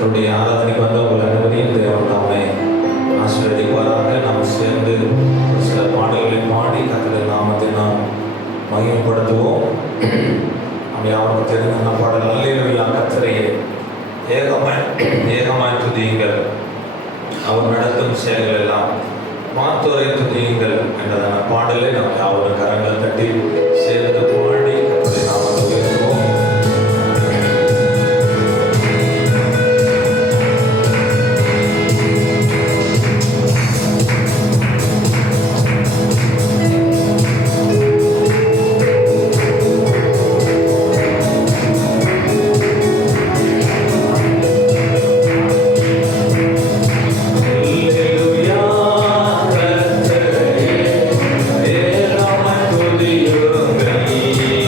கர்த்தருடைய ஆராதனைக்கு வந்த உங்கள் அனைவரையும் தேவன் தாமே ஆசீர்வதிப்பாராக. நாம் சேர்ந்து ஒரு சில பாடல்களை பாடி கர்த்தருடைய நாமத்தை நாம் மகிமைப்படுத்துவோம். நம்ம யாருக்கும் தெரிந்த அந்த பாடல் அல்லேலூயா கர்த்தரையே ஏகமாய் துதியுங்கள், அவர் நடத்தும் செயல்கள் எல்லாம் மாத்தோரை துதியுங்கள் என்றதான பாடலை நாம் யாவரும் கரங்கள் தட்டி சேர்ந்து பாடி கர்த்தருடைய நாமத்தை உயர்த்துவோம். Yeah.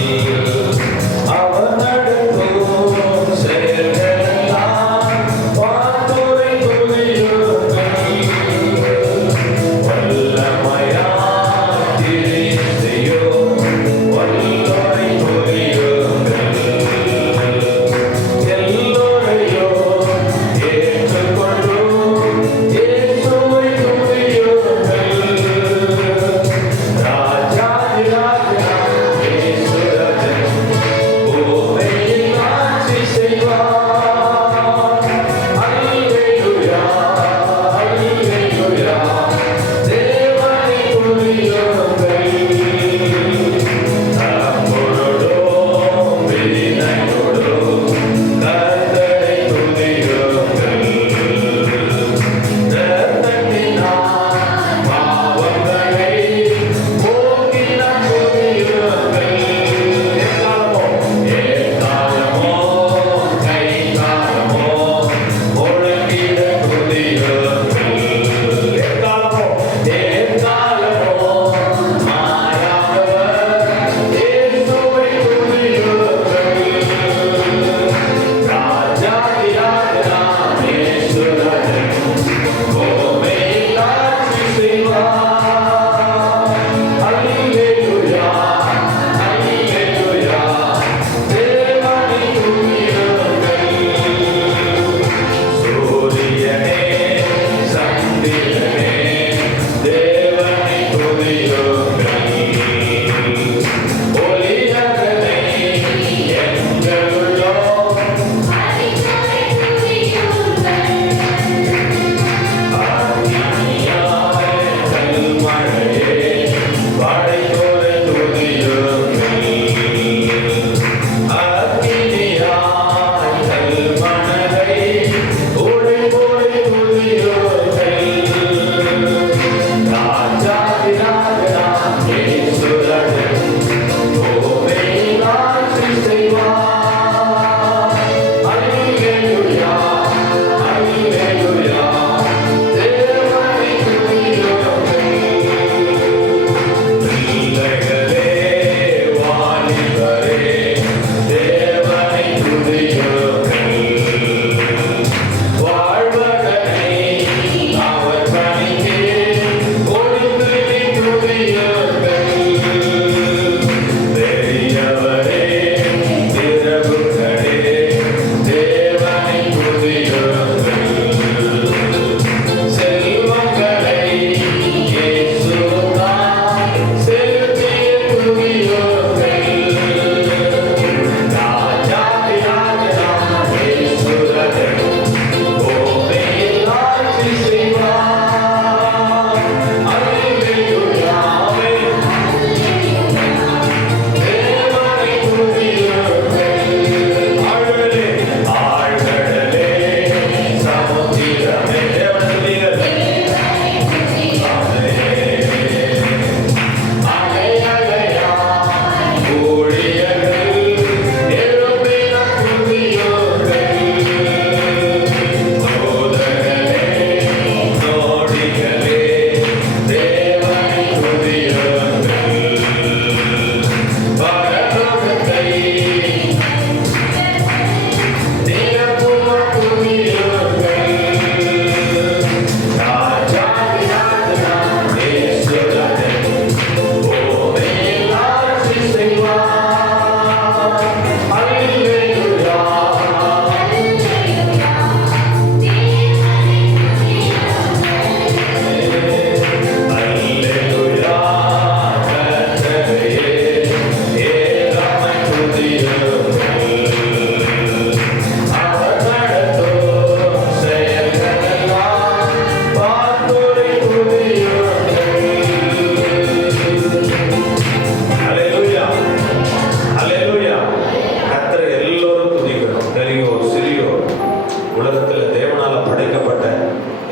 உலகத்தில் தேவனால படைக்கப்பட்ட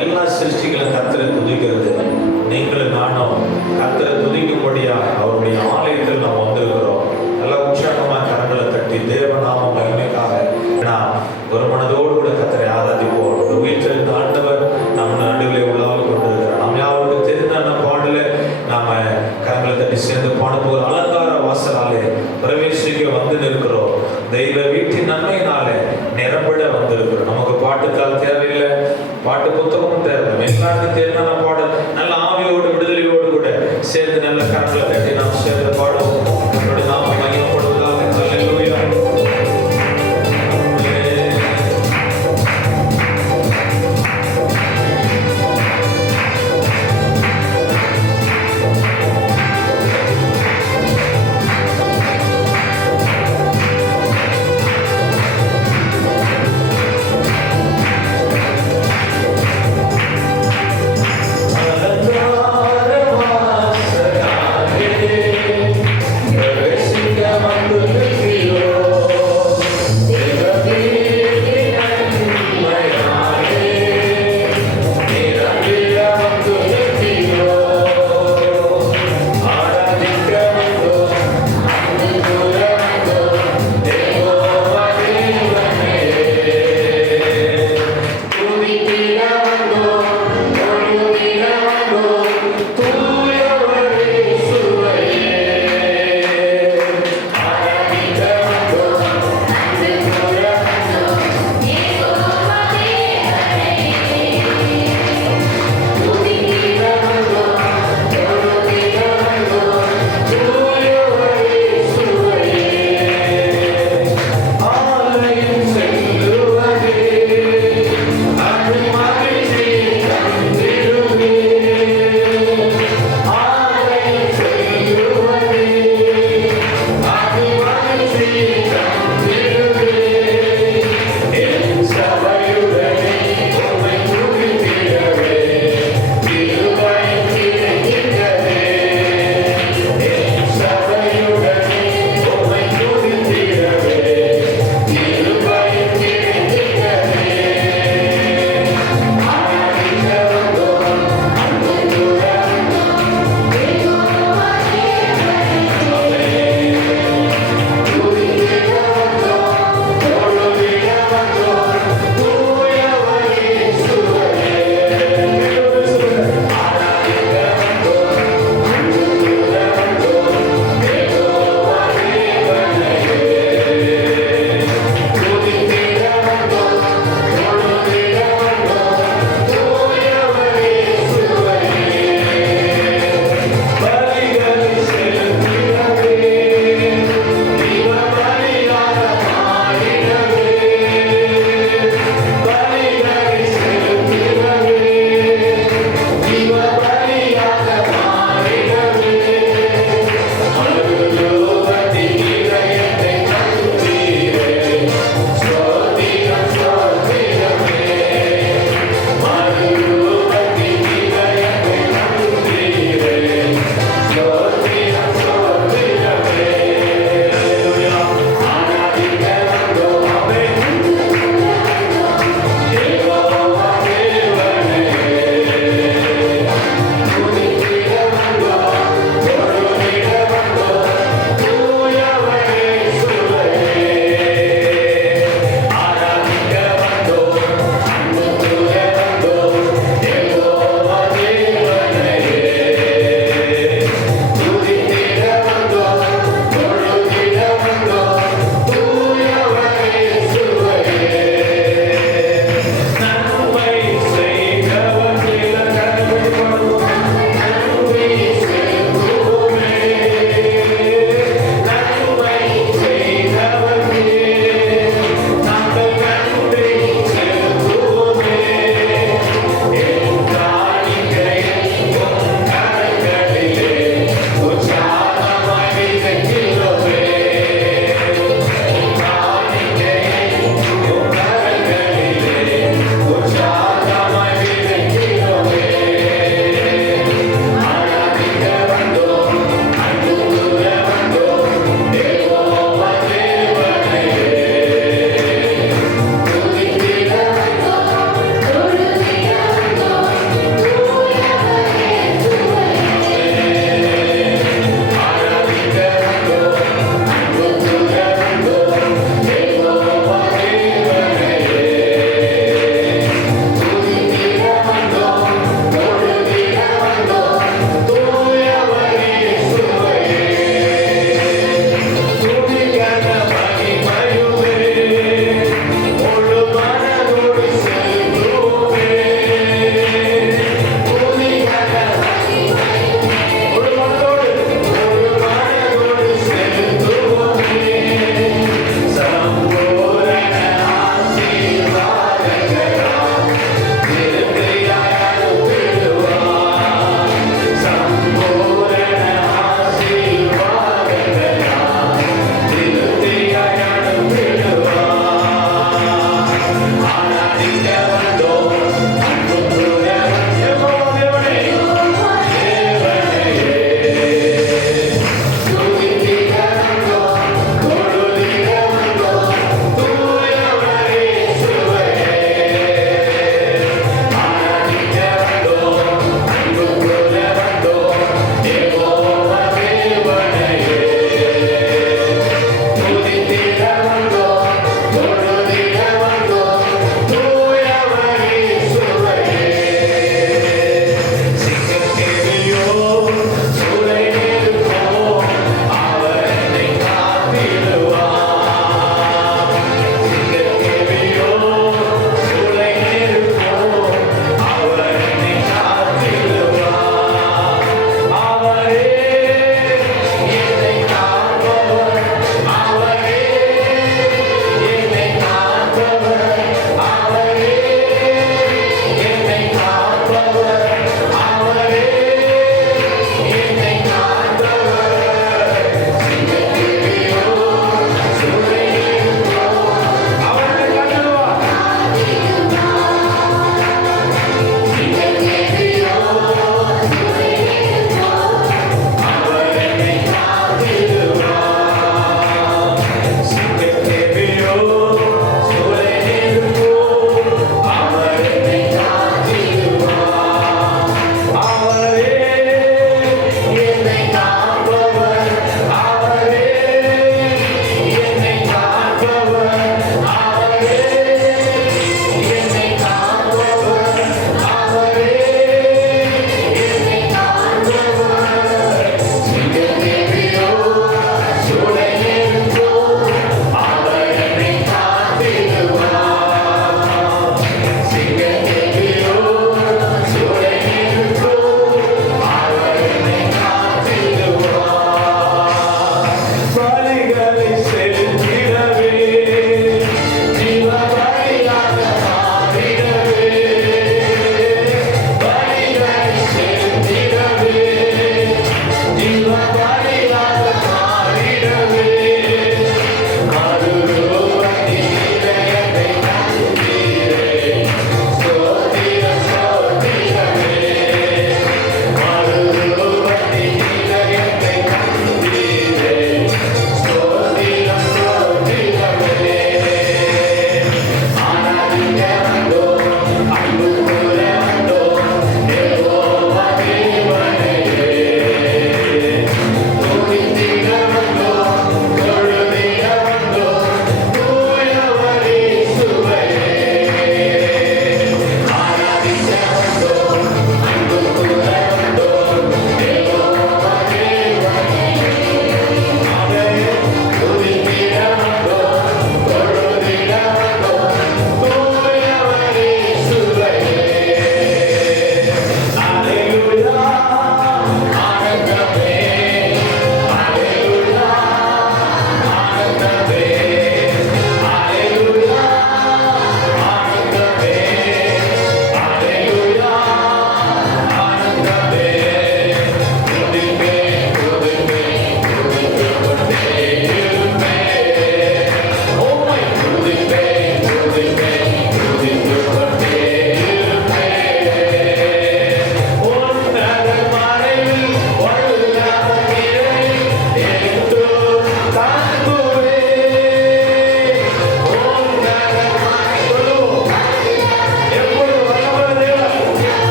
எல்லா சிருஷ்டிகளும் கர்த்தரை துதிக்கிறது. நீங்களும் நானும் கர்த்தரை துதிக்கும்படியா அவருடைய ஆலயத்தில் நாம் வந்திருக்கிறோம். நல்லா உற்சாகமாக கரங்களை தட்டி தேவநாம மகிமைக்காக நாம் ஒரு மனதோடு கூட கர்த்தரை ஆராதிப்போம். ஒரு வீட்டில் இருந்த ஆண்டவர் நம்ம நடுவில் உள்ளால் கொண்டிருக்கிறார். நாம் யாருக்கு தெரிந்த பாடல நாம கரங்களை தட்டி சேர்ந்து பாடும்போது அலங்கார வாசலாலே பிரவேசிக்க வந்து நிற்கிறோம். தெய்வ வீட்டின் நன்மையினாலே நிரம்பிட வந்திருக்கிறோம். நமக்கு பாட்டுக்கால் தேவையில்லை, பாட்டு புத்தகமும் தேவை. எல்லாருக்கும் தேவையான பாடல் நல்ல ஆவியோடு விடுதலையோடு கூட சேர்ந்து நல்ல கரங்களை தட்டி நாம் சேர்ந்து பாடுவோம். நம்மளுடைய நாம மகிமைப்படுவதாக. அல்லேலூயா. அலங்கார வாசலாலே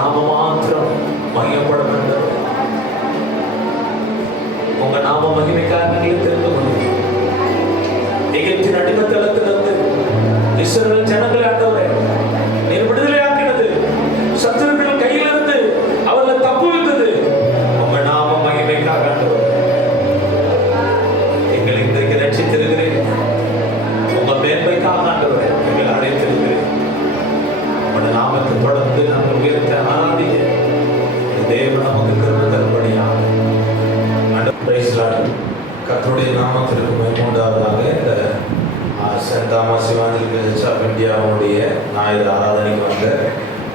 நாம மாத்திரம் மகிமைப்பட வேண்டும். உங்க நாம மகிமைக்காக நீங்க தெரிந்து கொள்ளுங்க. எகிப்தின் அடிமைத்தனத்திலிருந்து இஸ்ரவேல் ஜனங்களை ஆண்டவரே நீர் விடுதலையாக்கினது, சத்துருக்கள் கையிலிருந்து அவர்களை தப்புவித்தது உங்க நாம மகிமைக்காக ஆண்டவரே. எங்களை இன்றைக்கு ரட்சித்திருக்கிறேன், உங்க மேன்மைக்காக ஆண்டவரே எங்களை அழைத்திருக்கிறேன். உங்களுடைய நாமத்தை தொடர்ந்து நாங்கள் உயர்த்த ஆராதிக்க தேவன் நமக்கு கிருபை தரும்படியாக கர்த்தருடைய நாமத்திற்கு மகிமையுண்டாவதாக. இந்த Saint Thomas Evangelical Church of இந்தியாவுடைய ஞாயிறு ஆராதனைக்கு வந்த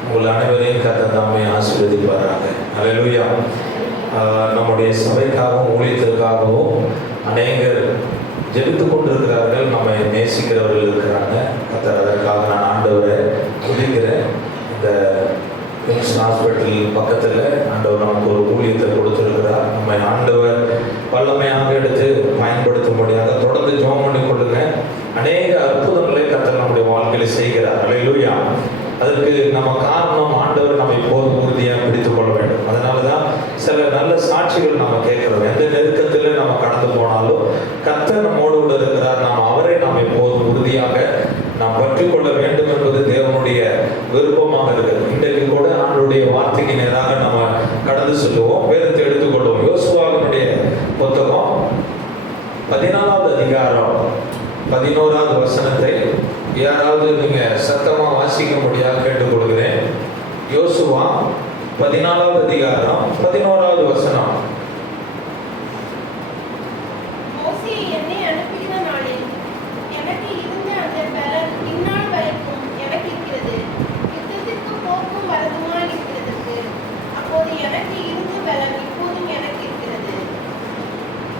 உங்கள் அனைவரையும் கர்த்தர் தாமே ஆசீர்வதிப்பாராக. அல்லேலூயா. நம்முடைய சபைக்காகவும் ஊழியத்திற்காகவும் அநேகர் ஜெபித்து கொண்டிருக்கிறார்கள். நம்மை நேசிக்கிறவர்கள் இருக்கிறாங்க. கர்த்தர் அதற்காக நான் ஆண்டவரை துதிக்கிறேன். இந்த கிங்ஸ் ஹாஸ்பிட்டல் பக்கத்தில் ஆண்டவர் நமக்கு ஒரு ஊழியத்தை கொடுத்துருக்கிறார். நம்ம ஆண்டவர் வல்லமையாக எடுத்து பயன்படுத்தும்படியாக தொடர்ந்து ஜெபம் பண்ணி கொள்ளுங்க. அநேக அற்புதங்களை கர்த்தர் நம்முடைய வாழ்க்கையில் செய்கிறார். அல்லேலூயா. அதற்கு நம்ம காரணம் ஆண்டவர் நம்ம இப்போது உறுதியாக பிடித்துக் கொள்ள வேண்டும். அதனால தான் சில நல்ல சாட்சிகள் நம்ம கேட்கிறோம். எந்த நெருக்கத்தில் நம்ம கடந்து போனாலும் கர்த்தர் நம்மோடு கூட இருக்கிறார். நாம் அவரை நாம் எப்போதும் உறுதியாக நாம் பற்றி கொள்ள வேண்டும் என்பது தேவனுடைய விருப்பமாக இருக்கிறது. இன்றைக்கு கூட ஆண்டவருடைய வார்த்தைக்கு நேராக நம்ம கடந்து செல்லுவோம். வேதத்தை எடுத்துக்கொள்வோம். யோசுவாவினுடைய புத்தகம் 14வது அதிகாரம் 11வது வசனத்தை யாராவது நீங்க சத்தமா வாசிக்க முடியாது கேட்டுக்கொள்கிறேன். யோசுவா 14வது அதிகாரம் 11வது வசனம்.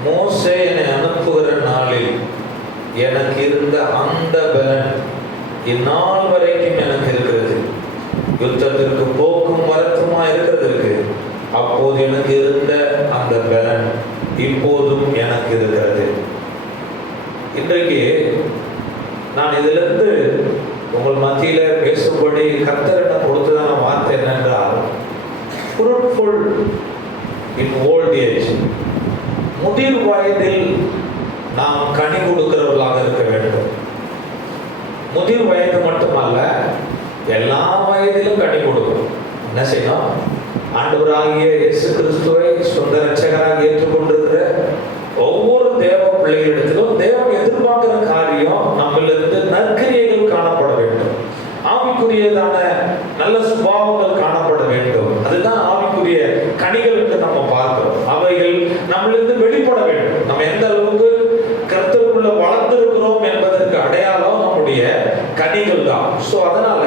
மோசே என்னை அனுப்புகிற நாளில் எனக்கு இருந்த அந்த பலன் இந்நாள் வரைக்கும் எனக்கு இருக்கிறது. யுத்தத்திற்கு போக்கும் வரத்துமா இருக்கிறதற்கு அப்போது எனக்கு இருந்த அந்த பலன் இப்போதும் எனக்கு இருக்கிறது. இன்றைக்கு நான் இதிலிருந்து உங்கள் மத்தியில பேசும்படி கர்த்தர் என்ன கொடுத்ததான வார்த்தை என்னென்றால், fruitful in old age, முதிர் வயதில் நாம் கனி கொடுக்கிறவர்களாக இருக்க வேண்டும். முதிர் வயது மட்டுமல்ல, எல்லா வயதிலும் கனி கொடுக்கும். என்ன செய்யணும்? ஆண்டவராகிய இயேசு கிறிஸ்துவை சொந்த இரட்சகராக ஏற்றுக்கொண்டிருக்கிற ஒவ்வொரு தேவ பிள்ளைகளிடத்திலும் தேவன் எதிர்பார்க்கிற காரியம் நம்மளிருந்து நற்கிரியைகள் காணப்பட வேண்டும். ஆவிக்குரியதான நல்ல சுபாவங்கள் காணப்பட வேண்டும். அதுதான் ஆவிக்குரிய கனிகள் என்று நம்ம பார்க்கிறோம். அவைகள் நம்மளிருந்து வெளிப்பட வேண்டும். நம்ம எந்த அளவுக்கு கர்த்தருக்குள்ள வளர்ந்திருக்கிறோம் என்பதற்கு அடையாளம் நம்முடைய கனிகள் தான். ஸோ அதனால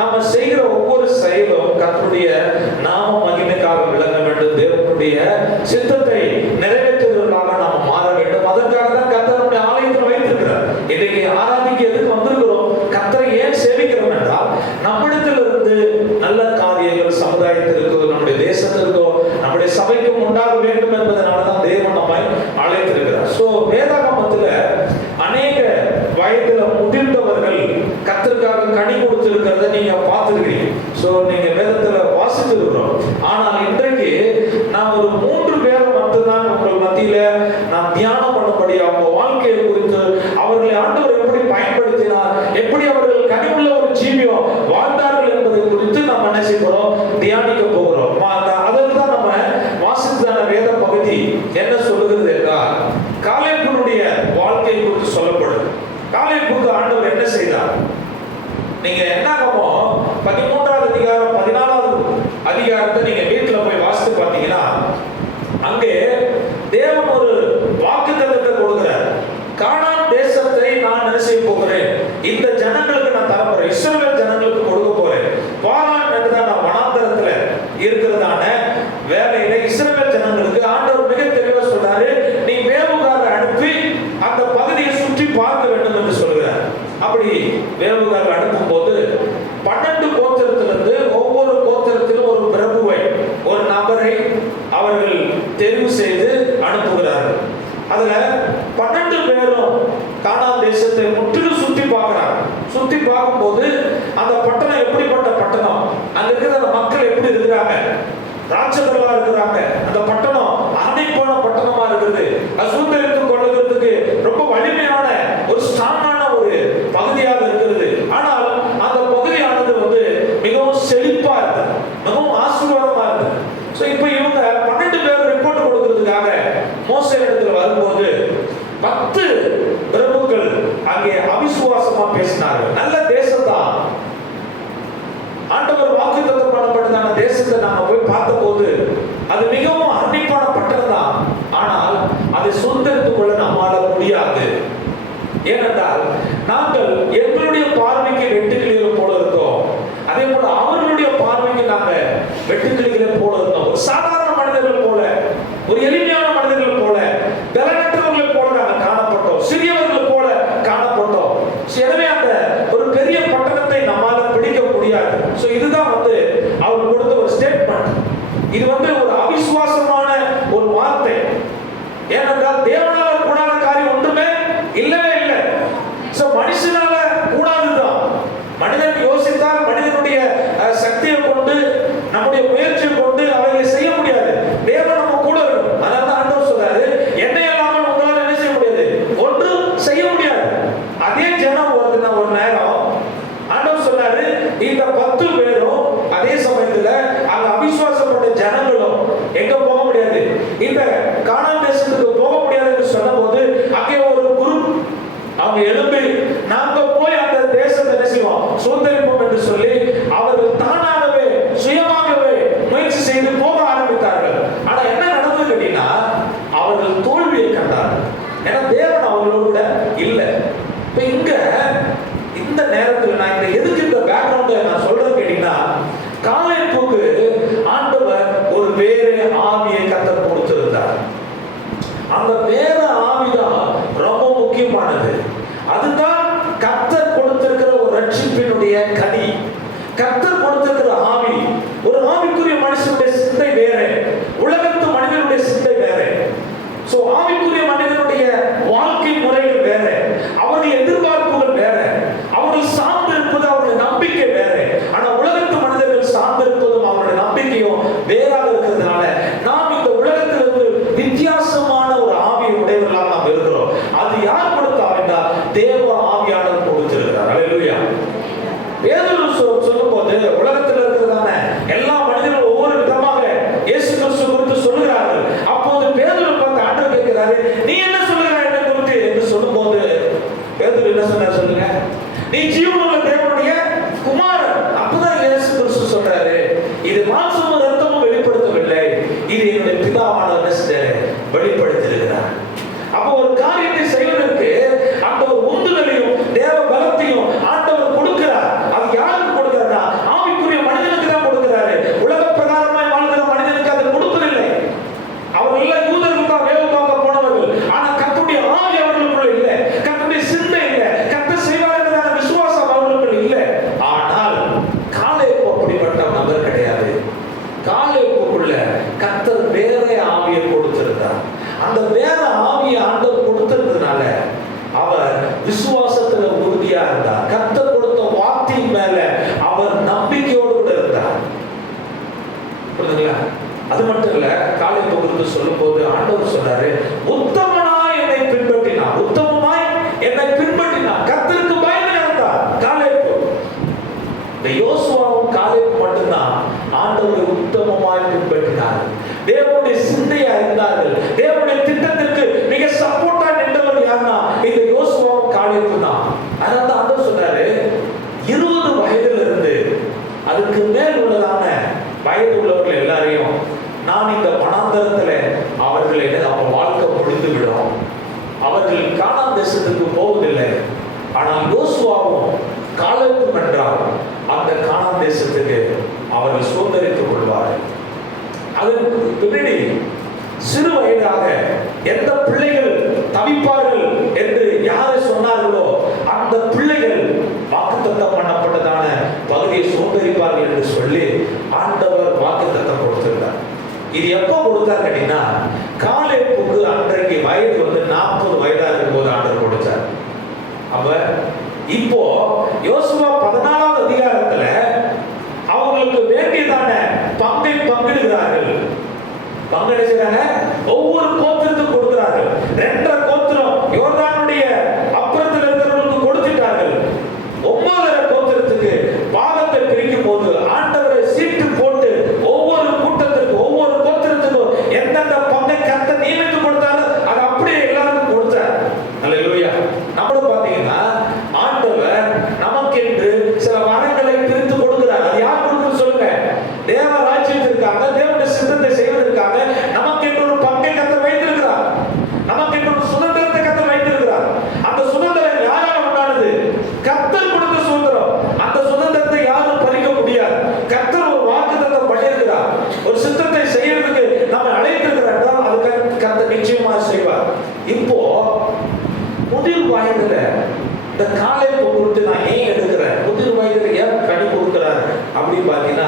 நம்ம செய்கிற ஒவ்வொரு செயலும் கர்த்தருடைய நாம மகிமைக்காக விளங்க வேண்டும். தேவனுடைய சித்தத்தை நிறைவேற்றுவதற்காக நாம் மாற வேண்டும். அதற்காக தான் கர்த்தர் நம்முடைய ஆலயத்தில் வைத்திருக்கிறார். இன்னைக்கு ஆராதிக்க எதுக்கு வந்திருக்கிறோம்? கர்த்தரை ஏன் சேவிக்கிறோம் என்றால், நம்மிடத்திலிருந்து நல்ல காரியங்கள் சமுதாயத்திற்கோ நம்முடைய தேசத்திற்கோ நம்முடைய சபைக்கும் உண்டாக வேண்டும் என்பதனால தான் தேவன் நம்மை அழைத்திருக்கிறார். ஸோ வேதாகமத்தில் அநேக வயதுல முதிர்ந்தவர்கள் கர்த்தருக்காக கனி கொடுத்திருக்கிறத நீங்க பார்த்திருக்கிறீங்க. ஸோ நீங்க வேதத்துல வாசித்திருக்கிறோம். ஆனால் இன்றைக்கு நான் ஒரு 3 பேரை மட்டும்தான் உங்கள் மத்தியில நான் தியானம் பண்ணும்படி அவங்க வாழ்க்கையை குறித்து அவர்களை ஆண்டவர் எப்படி பயன்படுத்தினார், எப்படி அவர்கள் கனிவுள்ள ஒரு ஜீவியம் வாழ்ந்தார்கள் என்பதை குறித்து நம்ம என்ன செய்கிறோம்? தியானிக்க போகிறோம். அதற்கு தான் நம்ம வாசித்தான வேத பகுதி என்ன சொல்லுகிறது என்றால், காலேபுடைய வாழ்க்கை குறித்து சொல்லப்படும். காலேபுக்கு ஆண்டவர் என்ன செய்தார்? நீங்க என்னாகமோ 13வது அதிகாரம் 14வது அதிகாரத்தை நீங்க வீட்டுல போய் வாசித்து பார்த்தீங்கன்னா, அங்கே தேவன் ஒரு வாக்குத்தத்தத்தை கொடுக்கிறார். கானான் தேசத்தை நான் என்ன செய்ய போகிறேன்? இந்த ஜனங்களுக்கு நான் தரப்போறேன். இஸ்ரவேல் ஜனங்களுக்கு கொடுக்க போறேன். பாரான் என்றுதான் நான் வனாந்தரத்துல இருக்கிறதான வேலையில இஸ்ரவேல் ஜனங்களுக்கு ஆண்டவர் மிக தெளிவா சொல்றாரு, நீ வேவுகாரரை அனுப்பி அந்த பகுதியை சுற்றி பார்க்க வேண்டும் என்று சொல்கிறார். அப்படி வேவுகாரர் அனுப்பும் போது 12 கோத்திரத்திலிருந்து ஒவ்வொரு கோத்திரத்திலும் ஒரு பிரபுவை, ஒரு நபரை அவர்கள் தெரிவு செய்து அனுப்புகிறார்கள். அதுல 12 பேரும் கானான் தேசத்தை முற்றிலும் சுற்றி பார்க்கிறாங்க. சுற்றி பார்க்கும்போது அந்த பட்டணம் எப்படிப்பட்ட பட்டணம், அங்க இருக்கிற மக்கள் எப்படி செழிப்பா இருந்தது, மிகவும் ஆசீர்வாதமா இருந்தது. ஸோ இப்போ இவங்க 12 பேர் ரிப்போர்ட் கொடுக்கறதுக்காக மோசே இடத்துல வரும்போது 10 பிரபுக்கள் அங்கே அவிசுவாசமா பேசினார்கள். நல்ல தேசம் தான், ஆண்டவர் வாக்குத்தத்தம் பண்ணப்பட்டதான தேசத்தை நாம போய் பார்த்தபோது அது மிகவும் அர்ப்பணிப்பான பட்டணம் தான். ஆனால் அதை சுதந்திரித்துக் கொள்ள நம்மால முடியாது. ஏனென்றால் நாங்கள் எங்களுடைய பார்வைக்கு வெட்டுக்கிளிகளை போல இருக்கோம், அதே போல அவர்களுடைய பார்வைக்கு நாங்க வெட்டுக்கிளிகளை போல இருந்தோம். ஒரு சாதாரண மனிதர்கள் போல, ஒரு எளிமையான மனிதர்கள் போல, பலனற்றவர்களை போல நாங்கள் காணப்பட்டோம், சிறியவர்கள் போல காணப்பட்டோம். எனவே அந்த ஒரு பெரிய பட்டணத்தை நம்மால பிடிக்க முடியாது. ஸோ இதுதான் அவர் கொடுத்த ஒரு ஸ்டேட்மெண்ட். இது ஒரு அவிசுவாசமான ஒரு வார்த்தை. ஏனென்றால் தேவனால கூடாத காரியம் ஒன்றுமே இல்லவே இல்லை. ஸோ மனுஷனால கூடாதுதான். மனிதன் யோசித்தால் மனிதனுடைய சக்தியை கொண்டு, நம்முடைய முயற்சியை கொண்டு அவைகளை செய்ய முடியாது. தேவன் நம்ம கூட இருக்கும். அதனால தான் ஆண்டவர் சொல்றாரு, என்னை இல்லாமல் உங்களால் என்ன செய்ய முடியாது, ஒன்றும் செய்ய முடியாது. அதே ஜனம் ஒரு நேரம் ஆண்டவர் சொன்னாரு, இந்த 10 பேரும் அதே சமயத்துல அங்க அவிசுவாசப்பட்ட ஜனங்களும் எங்க போக முடியாது, இந்த கானான் தேசத்துக்கு போக முடியாது என்று சொன்ன போது அங்கே ஒரு குரூப் அவங்க எழும்பி நாங்க போய் அந்த தேசத்தை என்ன செய்வோம், சுதந்திரிப்போம் என்று சொல்லி அவர்கள் தானாகவே சுயமாகவே முயற்சி செய்து போக ஆரம்பித்தார்கள். ஆனா என்ன நடந்தது கேட்டீங்கன்னா, அவர்கள் தோல்வியை கண்டார்கள். ஏன்னா தேவன் அவர்களோட இல்லை. இப்ப இங்க இந்த நேரத்தில் நான் எதுக்கு இந்த பேக்ரவுண்டை நான் சொல்றேன் கேட்டீங்கன்னா, காலேபுக்கு ஆண்டவர் ஒரு வேறு ஆவியை கர்த்தர் கொடுத்திருந்தார். அந்த வேற ஆவிதான் ரொம்ப முக்கியமானது. அதுதான் கர்த்தர் கொடுத்திருக்கிற ஒரு ரட்சிப்பினுடைய கனி. கர்த்தர் கொடுத்திருக்கிற ஆவி, ஒரு ஆவிக்குரிய மனுஷனுடைய சிந்தை வேற, உலகத்து மனிதனுடைய சிந்தை வேற. சோ ஆவிக்குரிய மனிதனுடைய வாழ்க்கை முறைகள் வேற, அவருடைய எதிர்பார்ப்புகள் வேற, அவர்கள் சார்ந்து இருப்பது அவருடைய நம்பிக்கை வேற. ஆனா உலகத்து மனிதர்கள் சார்ந்து இருப்பதும் அவருடைய நம்பிக்கையும் வேறாக இருக்கிறதுனால நாம் இந்த உலகத்திலிருந்து வித்தியாசமான ஒரு ஆவியை உடையவர்களாக நாம் இருக்கிறோம். அது யார் கொடுத்தார் என்றால் தேவ ஆவியானவர் கொடுத்திருக்கிறார். அல்லேலூயா. பேதுரு சொல்லும் போது உலகத்தில் இருக்கிறதான எல்லா மனிதர்களும் ஒவ்வொரு விதமாக இயேசு கிறிஸ்து குறித்து சொல்லுகிறார்கள். அப்போது பேதுரு பார்த்து ஆண்டவர் கேட்கிறாரு, நீ என்ன சொல்லுகிறாய் என்னை குறித்து என்று சொல்லும் போது பேதுரு என்ன சொன்னார் சொல்லுங்க, நீ ஜீவனுள்ள தேவனுடைய குமாரன். அப்பதான் இயேசு கிறிஸ்து சொல்றாரு, இது மாம்சமும் ரத்தமும் வெளிப்படுத்தவில்லை, இது என்னுடைய பிதாவானவர் வெளிப்படுத்தியிருக்கிறார். அப்போ ஒரு காரியத்தை செய்வதற்கு அந்த ஒரு உந்துதலையும் தேவ பலத்தையும் ஆண்டவர் கொடுக்கிறார். அது யாருக்கு கொடுக்கிறார்னா ஆவிக்குரிய மனிதனுக்கு தான் கொடுக்கிறாரு. உலக பிரகாரமாய் வாழ்கிற மனிதனுக்கு அதை கொடுப்பதில்லை. அவர்கள் எல்லாம் யூதர்கள் தான் வேவு பார்க்க போனவர்கள். ஆனா கர்த்தருடைய ஆவி அவர்களுக்குள்ள இல்லை, கர்த்தருடைய சிந்தை இல்லை, கர்த்தர் செய்வார் என்றதான விசுவாசம் அவர்களுக்குள்ள இல்லை. ஆனால் காலேபு அப்படிப்பட்ட நபர் கிடையாது. காலேபுக்குள்ள கர்த்தர் வேற ஆவியை கொடுத்திருந்தார். அந்த வேற ஆவியை ஆண்டவர் கொடுத்திருந்ததுனால அவர் விசுவாசத்துல உறுதியா இருந்தார். கர்த்தர் கொடுத்த வார்த்தையின் மேல அவர் நம்பிக்கையோடு கூட இருந்தார். புரியுதுங்களா? அது மட்டும் இல்ல, காலேபு குறித்து சொல்லும் போது ஆண்டவர் சொன்னாரு, உத்தமனாய் என்னை பின்பற்றினார், உத்தமமாய் என்னை பின்பற்றினார். கர்த்தருக்கு பயந்து நடந்தார் காலேபு. இந்த யோசுவாவும் காலேபு மட்டும்தான் ஆண்டவரை உத்தமமாய் பின்பற்றினார். தேவனுடைய சிந்தையை அறிந்தார்கள். தேவனுடைய திட்டத்திற்கு மிக சப்போர்ட்டா நின்றவர் யாருன்னா இந்த யோசுவாவும் காலேபு தான். அதனால தான் ஆண்டவர் சொன்னாரு, 20 வயதுல இருந்து அதுக்கு மேல் உள்ளதான வயது உள்ளவர்கள் எல்லாரையும் நான் இந்த வனாந்தரத்துல அவர்களை அவங்க வாழ்க்கை முடிந்து விடும். அவர்கள் கானான் தேசத்துக்கு போவதில்லை. ஆனால் யோசுவாவும் காலேபும் என்றால் அந்த கானான் தேசத்துக்கு அவர்கள் சுதந்திரித்துக் கொள்வார்கள். அதற்கு பின்னாடி சிறு வயதாக எந்த பிள்ளைகள் தவிப்பார்கள் என்று யாரை சொன்னார்களோ அந்த பிள்ளைகள் வாக்குத்தத்தம் பண்ணப்பட்டதான பகுதியை சுதந்திரிப்பார்கள் என்று சொல்லி ஆண்டவர் வாக்குத்தத்தம் கொடுத்திருந்தார். இது எப்ப கொடுத்தார் கேட்டீங்கன்னா, காலேபுக்கு அன்றைக்கு வயது 40 வயதா இருக்கும் போது ஆண்டவர் கொடுத்தார். அப்ப இப்போ யோசுவா 14வது அதிகாரத்துல அவங்களுக்கு வேண்டியதான பங்கை பங்கிடுகிறார்கள். பங்கெடுக்கிறாங்க, ஒவ்வொரு கோத்திரத்துக்கும் கொடுக்கிறார்கள். 2.5 கோத்திரம் யோர்தானுடைய அப்புறத்தில் இருக்கிறவங்களுக்கு கொடுத்துட்டார்கள். 9.5 கோத்திரத்துக்கு பாகத்தை பிரிக்கும் போது ஆண்டவரை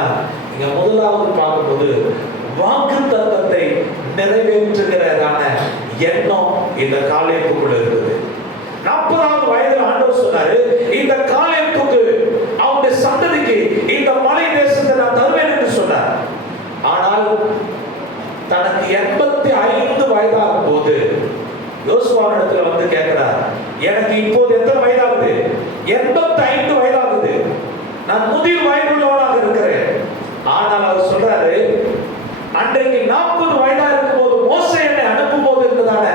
பாத்தீங்கன்னா இங்க முதலாவது பார்க்கும்போது வாக்குத்தத்தத்தை நிறைவேற்றுகிறதான எண்ணம் இந்த காலேபுக்குள்ள இருக்குது. 40வது வயதில் ஆண்டவர் சொன்னாரு, இந்த காலேபுக்கு அவனுடைய சந்ததிக்கு இந்த மலை தேசத்தை நான் தருவேன் என்று சொன்னார். ஆனால் தனக்கு 85 வயதாகும் போது யோசுவாவிடத்துல வந்து கேட்கிறார், எனக்கு இப்போது எத்தனை வயதாகுது? 85 வயதாகுது. நான் முதிர் வயதுள்ளவனாக இருக்கிறேன். ஆனால் அவர் சொல்றாரு, அன்றைக்கு 40 வயதா இருக்கும் போது மோசே என்னை அனுப்பும் போது இருந்ததான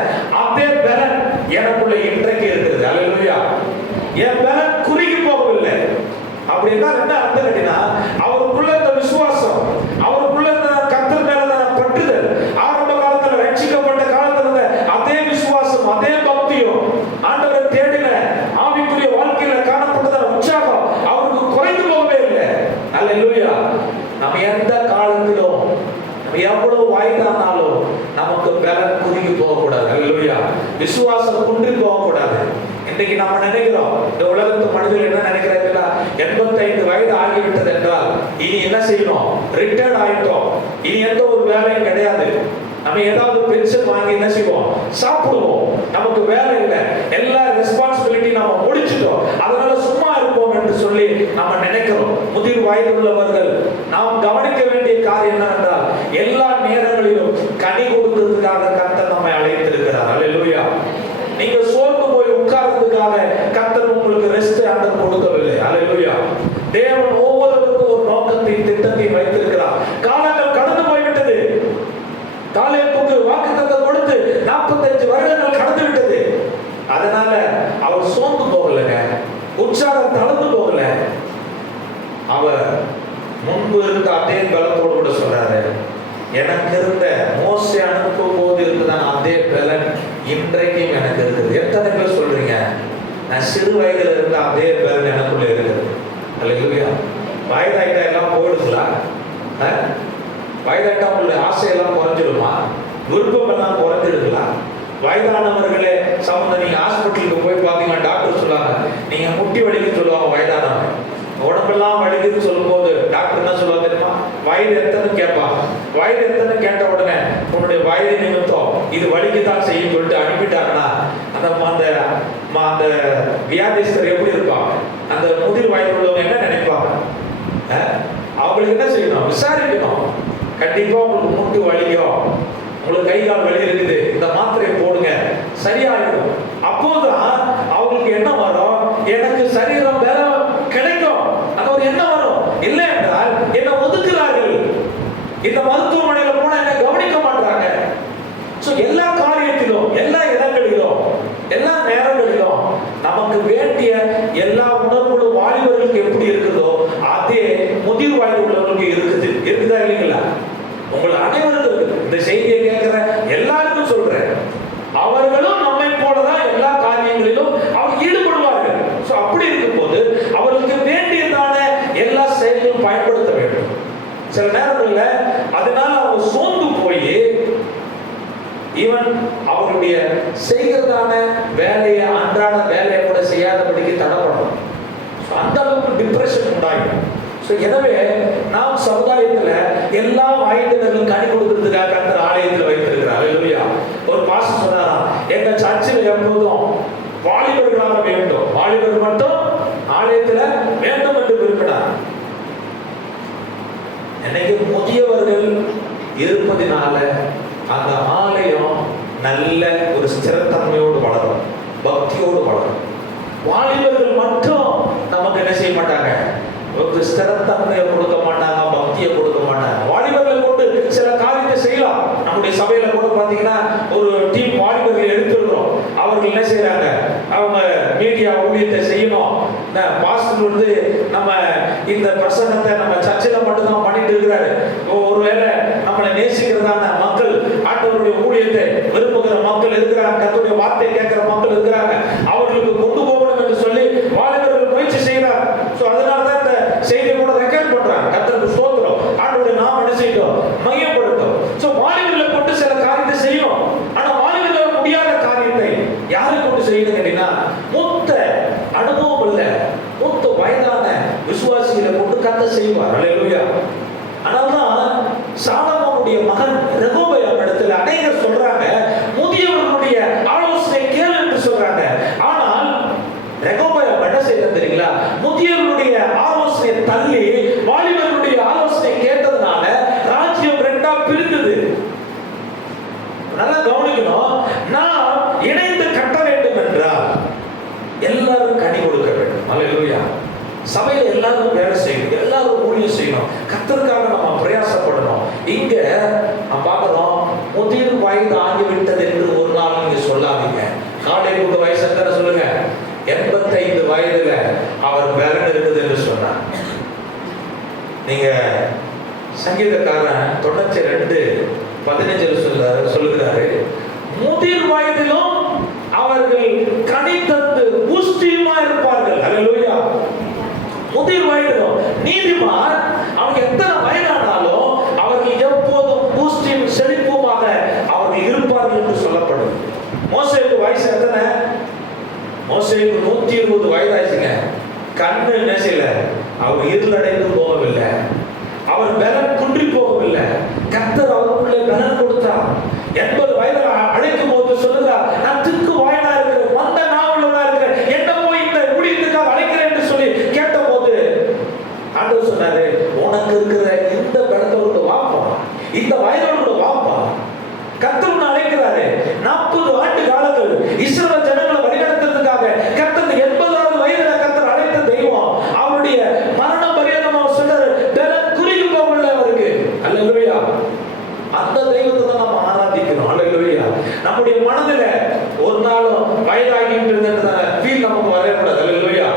அதே பலன் எனக்குள்ள இன்றைக்கு இருக்குது. அல்லேலூயா. என் பலன் குறுகி போகவில்லை. அப்படின்னா என்ன அர்த்தம் கேட்டீங்கன்னா, அவருக்குள்ள இந்த விசுவாசம், அவருக்குள்ள இந்த கர்த்தர் மேல பற்றுதல், ஆரம்ப காலத்துல ரட்சிக்கப்பட்ட காலத்துல இருந்த அதே விசுவாசம், அதே பக்தியும், ஆண்டவரை தேடின ஆவிக்குரிய வாழ்க்கையில காணப்பட்டதான உற்சாகம் அவருக்கு குறைந்து போகவே இல்லை. அல்லேலூயா. நம்ம எந்த காலத்திலும் எவ்வளவு வயதானாலும் நமக்கு பலன் குறுகி போகக்கூடாது. அல்லேலூயா. விசுவாசம் குன்றி போகக்கூடாது. இன்னைக்கு நம்ம நினைக்கிறோம், இந்த உலகத்து மனிதர்கள் என்ன நினைக்கிறாங்கன்னா, 85 வயது ஆகிவிட்டது என்றால் இனி என்ன செய்யணும்? ரிட்டையர்ட் ஆயிட்டோம், இனி எந்த ஒரு வேலையும் கிடையாது, நம்ம ஏதாவது பென்ஷன் வாங்கி என்ன செய்வோம்? சாப்பிடுவோம், நமக்கு வேலை இல்லை, எல்லா ரெஸ்பான்சிபிலிட்டி நம்ம முடிச்சிட்டோம், அதனால சும்மா இருப்போம் என்று சொல்லி நம்ம நினைக்கிறோம். முதிர் வயது உள்ளவர்கள் நாம் கவனிக்க வேண்டிய காரியம் என்னவென்றால், எல்லா நேரங்களிலும் கனி கொடுக்கிறதுக்காக கர்த்தர் நம்மை அழைத்திருக்கிறார். அல்லேலூயா. நீங்க சோர்ந்து போய் உட்கார்றதுக்காக கர்த்தர் உங்களுக்கு ரெஸ்ட் ஆண்டவர் கொடுக்கவில்லை. அல்லேலூயா. தேவன் ஒவ்வொருவருக்கும் ஒரு நோக்கத்தையும் திட்டத்தையும் வைத்திருக்கிறார். காலங்கள் கடந்து போய்விட்டது. காலேபுக்கு வாக்குத்தத்தம் கொடுத்து 45 வருடங்கள் கடந்து விட்டது. அதனால அவர் சோர்ந்து போகலங்க, உற்சாகம் தளர்ந்து போகல. அவர் முன்பு இருந்த அதே பலத்தோடு கூட சொல்றாரு, எனக்கு இருந்த மோசே அனுப்பும் போது இருந்ததான அதே பலன் இன்றைக்கும் எனக்கு இருக்குது. எத்தனை பேர் சொல்றீங்க, நான் சிறு வயதுல இருந்த அதே பலன் எனக்குள்ள இருக்குது? அல்லேலூயா. வயதாயிட்டா எல்லாம் போயிடுங்களா? வயதாயிட்டா உங்களுடைய ஆசையெல்லாம் குறைஞ்சிடுமா? விருப்பம் எல்லாம் குறைஞ்சிடுங்களா? வயதானவர்களே சம்பந்தம், நீங்க ஹாஸ்பிட்டலுக்கு போய் பார்த்தீங்கன்னா டாக்டர் சொல்லுவாங்க, நீங்க முட்டி வலிக்குன்னு சொல்லுவாங்க. வயதானவங்க உடம்பெல்லாம் வலிக்குன்னு சொல்லும் போது டாக்டர் என்ன சொல்லுவாங்க தெரியுமா? வயது எத்தனை கேட்பாங்க. வயது எத்தனை கேட்ட உடனே உன்னுடைய வயது நிமித்தம் இது வலிக்குதான் செய்யும் சொல்லிட்டு அனுப்பிட்டாங்கன்னா அந்த வியாதிஸ்தர் எப்படி இருப்பாங்க? அந்த முதிர் வயது உள்ளவங்க என்ன நினைப்பாங்க? அவங்களுக்கு என்ன செய்யணும்? விசாரிக்கணும். கண்டிப்பா உங்களுக்கு முட்டு வலிக்கும், உங்களுக்கு கை கால் வலி இருக்குது, இந்த மாத்திரையை போடுங்க, சரியாயிடும். அப்போதான் அவங்களுக்கு என்ன வரும்? எனக்கு சரீரம் வேலை கிடைக்கும், அது ஒரு என்ன வரும். இல்லை என்றால் என்ன ஒதுக்குறார்கள். இந்த மருத்துவமனையில போனா என்ன கவனிக்க மாட்டாங்க. எல்லா காரியத்திலும், எல்லா இடங்களிலும், எல்லா நேரங்களிலும் நமக்கு வேண்டிய எல்லா உணர்வுகளும் வாலிபர்களுக்கு எப்படி இருக்குதோ அதே முதிர் வயது உள்ளவர்களுக்கு இருக்குது. இருக்குதா இல்லைங்களா? உங்கள் அனைவருக்கும் இருக்குது. இந்த செய்தியை கேட்கிற எல்லாருக்கும் சொல்றேன், அவர்களும் நம்மை போலதான் எல்லா காரியங்களிலும் அவர் ஈடுபடுவார்கள். அப்படி இருக்கும் போது அவர்களுக்கு வேண்டியதான எல்லா செயல்களும் பயன்படுத்த வேண்டும். சில நேரங்களில் அதனால அவங்க சோர்ந்து போய் ஈவன் அவருடைய செய்கிறதான வேலையை, அன்றாட வேலையை கூட செய்யாதபடிக்கு தடப்படும். அந்த அளவுக்கு டிப்ரெஷன் உண்டாகும். எனவே நாம் சமுதாயத்துல எல்லா வயதினர்களும் கனி கொடுக்கிறதுக்காக கர்த்தர் ஆலயத்தில் வைத்திருக்கிறார். அல்லேலூயா. ஒரு பாஸ்டர் சொன்னாராம், எங்க சர்ச்சில் எப்போதும் வாலிபர்களாக வேண்டும், வாலிபர் மட்டும் ஆலயத்துல வேண்டும் என்று விரும்பினார். இன்னைக்கு முதியவர்கள் இருப்பதினால அந்த ஆலயம் நல்ல ஒரு ஸ்திரத்தன்மையோடு வளரும், பக்தியோடு வளரும். வாலிபர்கள் மட்டும் நமக்கு என்ன செய்ய மாட்டாங்க? ஒரு ஸ்திரத்தன்மையை கொடுக்க மாட்டாங்க, பக்தியை கொடுக்க மாட்டாங்க. வாலிபர்கள் கொண்டு சில காரியத்தை செய்யலாம். நம்முடைய சபையில கூட பாத்தீங்கன்னா ஒரு டீம் வாலிபர்கள் எடுத்துருக்கிறோம். அவர்கள் என்ன செய்யறாங்க? அவங்க மீடியா ஊழியத்தை செய்யணும். பாஸ்டர் வந்து நம்ம இந்த பிரசங்கத்தை நம்ம சர்ச்சில் மட்டும்தான் பண்ணிட்டு இருக்கிறாரு. ஒருவேளை நம்மளை நேசிக்கிறதான மக்கள், ஆண்டவருடைய ஊழியத்தை விரும்புகிற மக்கள் இருக்கிறாங்க, கர்த்தருடைய வார்த்தையை கேட்கிற மக்கள் இருக்கிறாங்க, அவர்களுக்கு கொண்டு போகணும் என்று சொல்லி வாலிபர்கள் முயற்சி செய்யறாங்க. அதனாலதான் இந்த செய்தியை கூட ரெக்கார்ட் பண்றாங்க. கர்த்தருக்கு ஸ்தோத்திரம். ஆண்டவருடைய நாமம் என்ன செய்யட்டும்? மையப்படுத்தும். வாலிபர்களை கொண்டு சில வயதுல அவர் பலன் இருக்குது என்று சொன்னார். நீங்க சங்கீதக்காரன் 92:15 சொல்லுகிறாரு, முதிர் வயதிலும் அவர்கள் கனி தந்து புஷ்டியுமா இருப்பார்கள். அல்லேலூயா. முதிர் வயதிலும் நீதிமான் அவங்க எத்தனை வயதானாலும் அவர்கள் எப்போதும் புஷ்டியும் செழிப்புமாக அவர்கள் இருப்பார்கள் என்று சொல்லப்படும். மோசேக்கு வயசு எத்தனை? மோசேக்கு 120 வயதாச்சுங்க. கண்ணு என்ன செய்யல, அவர் இருளடைந்து போகவில்லை, அவர் பலன் குன்றி போகவில்லை. கர்த்தர் அவருக்குள்ளே பலன் கொடுத்தார். 80 வயதில் அழைக்கும் போது சொல்லுகிறார், நான் திக்கு வாயனா இருக்கிறேன், வந்த நாவலா இருக்கிறேன், என்ன போய் இந்த ஊழியத்துக்காக அழைக்கிறேன் என்று சொல்லி கேட்ட போது ஆண்டவர் சொன்னாரு, உனக்கு இருக்கிற இந்த பலத்தோடு வாப்பா, இந்த வயதோடு வாப்பா. கர்த்தர் உன்னை அழைக்கிறாரு. 40 ஆண்டு காலங்கள் இஸ்ரவேல் ஜனங்களை வழிநடத்துறதுக்காக கர்த்தர் 80வது வயதுல கர்த்தர் அழைத்த தெய்வம். அவருடைய மரண பரியந்தம் அவர் சொல்றாரு, பலன் குறுகி போகவில்லை அவருக்கு. அல்லேலூயா. அந்த தெய்வத்தை தான் நம்ம ஆராதிக்கிறோம். அல்லேலூயா. நம்முடைய மனதில ஒரு நாளும் வயதாகிட்டு இருந்த ஃபீல் நமக்கு வரக்கூடாது. அல்லேலூயா.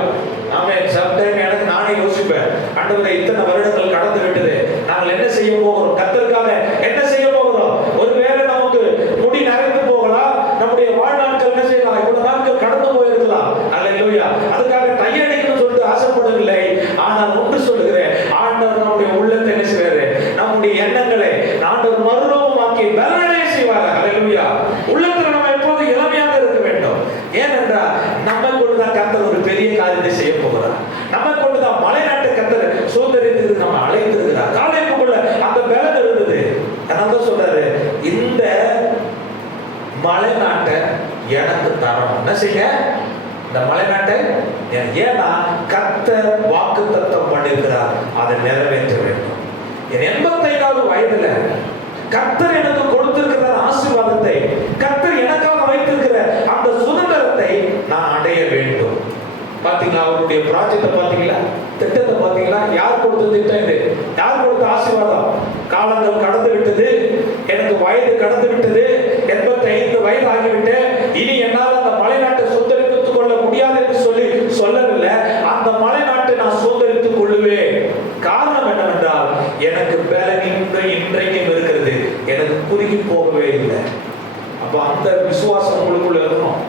ஆமென். சம்டைம் எனக்கு நானே யோசிப்பேன், ஆண்டவரே இத்தனை வருடங்கள் கடந்து விட்டது, நாங்கள் என்ன செய்ய போகிறோம், கர்த்தருக்காக என்ன செய்ய போகிறோம்? ஒருவேளை நமக்கு முடி நரைத்து போகலாம், நம்முடைய வாழ்நாட்கள் என்ன செய்யலாம், இவ்வளவு நாட்கள் கடந்து போயிருக்கலாம். அல்லேலூயா. அதுக்காக டையடிக்கணும்னு சொல்லிட்டு ஆசைப்படவில்லை. ஆனால் ஒன்று சொல்லுகிறேன், ஆண்டவர் நம்முடைய உள்ளத்தை என்ன செய்வாரு, நம்முடைய எண்ணங்களை ஆண்டவர் மறுரூபமாக்கி பலனடைய செய்வார். அல்லேலூயா. உள்ளத்தில் நம்ம எப்போது இளமையாக இருக்க வேண்டும். ஏனென்றால் நம்ம கொண்டுதான் கர்த்தர் ஒரு பெரிய காரியத்தை செய்ய போகிறார். நம்ம கொண்டுதான் மலைநாட்டு கர்த்தர் சுதந்திரத்துக்கு நம்ம அழைத்திருக்கிறார். காலேபுக்குள்ள அந்த பலன் இருந்தது. அதனால சொல்றாரு, இந்த மலைநாட்டை எனக்கு தரணும். என்ன செய்ய? இந்த மலைநாட்டை ஏன்னா கர்த்தர் வாக்குத்தத்தம் பண்ணியிருக்கிறார், அதை நிறைவேற்ற வேண்டும். என் 85வது வயதுல கர்த்தர் எனக்கு கொடுத்திருக்கிற ஆசீர்வாதத்தை, கர்த்தர் எனக்காக வைத்திருக்கிற அந்த சுதந்திரத்தை நான் அடைய வேண்டும். பாத்தீங்களா? அவருடைய ப்ராஜெக்ட் பாத்தீங்களா? திட்டத்தை பாத்தீங்களா? யார் கொடுத்த திட்டம் இது? யார் கொடுத்த ஆசீர்வாதம்? காலங்கள் கடந்து விட்டது, எனக்கு வயது கடந்து விட்டது, 85 வயது ஆகிவிட்டு இனி என்னால் அந்த மலைநாட்டை சுதந்திரித்துக் கொள்ள முடியாது என்று சொல்லி சொல்லவில்லை. அந்த மலைநாட்டை நான் சுதந்திரித்துக் கொள்ளுவேன். காரணம் என்னவென்றால் எனக்கு பலன் இன்றைக்கும் இருக்கிறது, எனக்கு குறுகி போகவே இல்லை. அப்ப அந்த விசுவாசம் உங்களுக்குள்ள இருக்கணும்.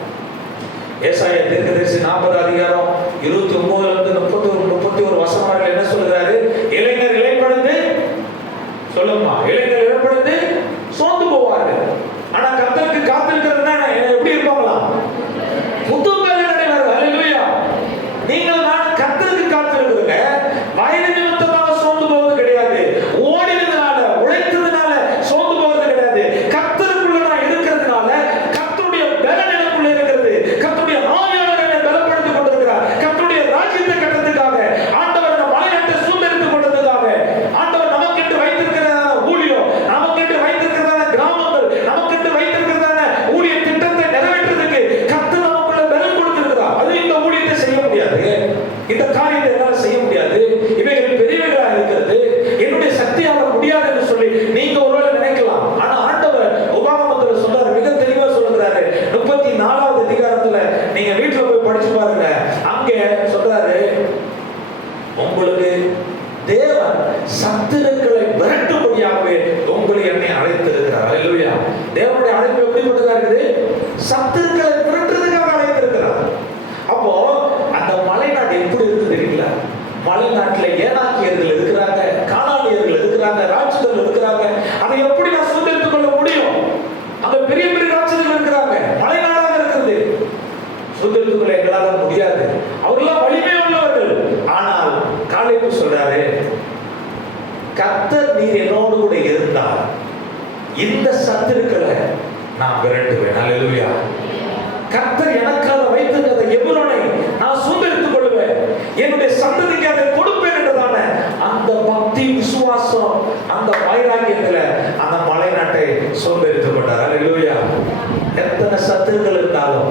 ஏசாயா தீர்க்கதரிசி 40 அதிகாரம் 29-31 வசனம் வரை என்ன சொல்றாரு? இளைஞர் இளைப்படைந்து, சொல்லுமா, இளைஞர் இளைப்படைந்து சோர்ந்து போவார்கள். ஆனா கர்த்தருக்கு காத்திருக்கிறதுனா எப்படி இருப்பாங்களாம்? புது பலன் அடைவார்கள். அல்லேலூயா. நீங்கள் நான் கர்த்தருக்கு காத்திருக்கிறீங்க. வயது நிமித்தமாக சோர்ந்து போவது கிடையாது, ஓடினதுனால உழைத்ததுனால சோர்ந்து போவது கிடையாது. கர்த்தருக்குள்ள நான் இருக்கிறதுனால கர்த்தருடைய பலன் எனக்குள்ள இருக்கிறது. கர்த்தருடைய ஆவியானவர் என்னை பலப்படுத்திக் கொண்டிருக்கிறார். கர்த்தருடைய ராஜ்யத்தை கட்டறதுக்காக, ஆண்டவர் நம்ம மலைநாட்டை சுதந்திரித்துக் கொண்டதுக்காக, ஆண்டவர் நமக்கென்று வைத்திருக்கிறதான ஊழியம், நமக்கென்று வைத்திருக்கிறதான கிராமங்கள், நமக்கென்று வைத்திருக்கிறதான ஊழிய திட்டத்தை நிறைவேற்றுறதுக்கு கர்த்தர் நமக்குள்ள பலன் கொடுத்திருக்கிறார். அது இந்த ஊழியத்தை செய்ய முடியாது, இந்த காரியத்தை என்னால செய்ய முடியாது, இவைகள் பெரியவைகளா இருக்கிறது, என்னுடைய சக்தியாக முடியாது என்று சொல்லி நீங்க ஒருவேளை நினைக்கலாம். ஆனா ஆண்டவர் உபாகமத்துல சொல்றாரு, மிக தெளிவா சொல்றாரு. 34வது அதிகாரத்துல நீங்க வீட்டுல போய் படிச்சு பாருங்க. அங்கே சொல்றாரு, உங்களுக்கு தேவன் சத்துருக்களை விரட்டும்படியாகவே உங்களை என்னை அழைத்திருக்கிறார். அல்லேலூயா. தேவனுடைய அழைப்பு எப்படிப்பட்டதா இருக்குது? சத்துருக்களை விரட்டுறதுக்காக அழைத்திருக்கிறார். அப்போ அந்த மலைநாடு எப்படி இருக்கு தெரியுங்களா? மலைநாட்டுல ஏனாக்கியர்கள் இருக்கிறாங்க, கானானியர்கள் இருக்கிறாங்க, ராட்சதர்கள் இருக்கிறாங்க. அதை எப்படி நான் சுதந்திரித்துக் கொள்ள முடியும்? அங்க பெரிய பெரிய ராட்சதர்கள் இருக்கிறாங்க, மலைநாடாக இருக்கிறது. சுதந்திரித்துக் கொள்ள எங்களால முடியாது. அவர்களாம் வலிமை உள்ளவர்கள். ஆனால் காலேபு சொல்றாரு, கர்த்தர் நீர் என்னோடு கூட இருந்தால் இந்த சத்துருக்களை நான் விரட்டுவேன். அல்லேலூயா. கர்த்தர் எனக்காக வைத்திருக்கிற எபிரோனை நான் சுதந்திரித்துக் கொள்வேன், என்னுடைய சந்ததிக்கு அதை கொடுப்பேன் என்றதான அந்த பக்தி, விசுவாசம், அந்த வைராக்கியத்துல அந்த மலைநாட்டை சுதந்திரித்துக் கொண்டார். அல்லேலூயா. எத்தனை சத்துருக்கள் இருந்தாலும்,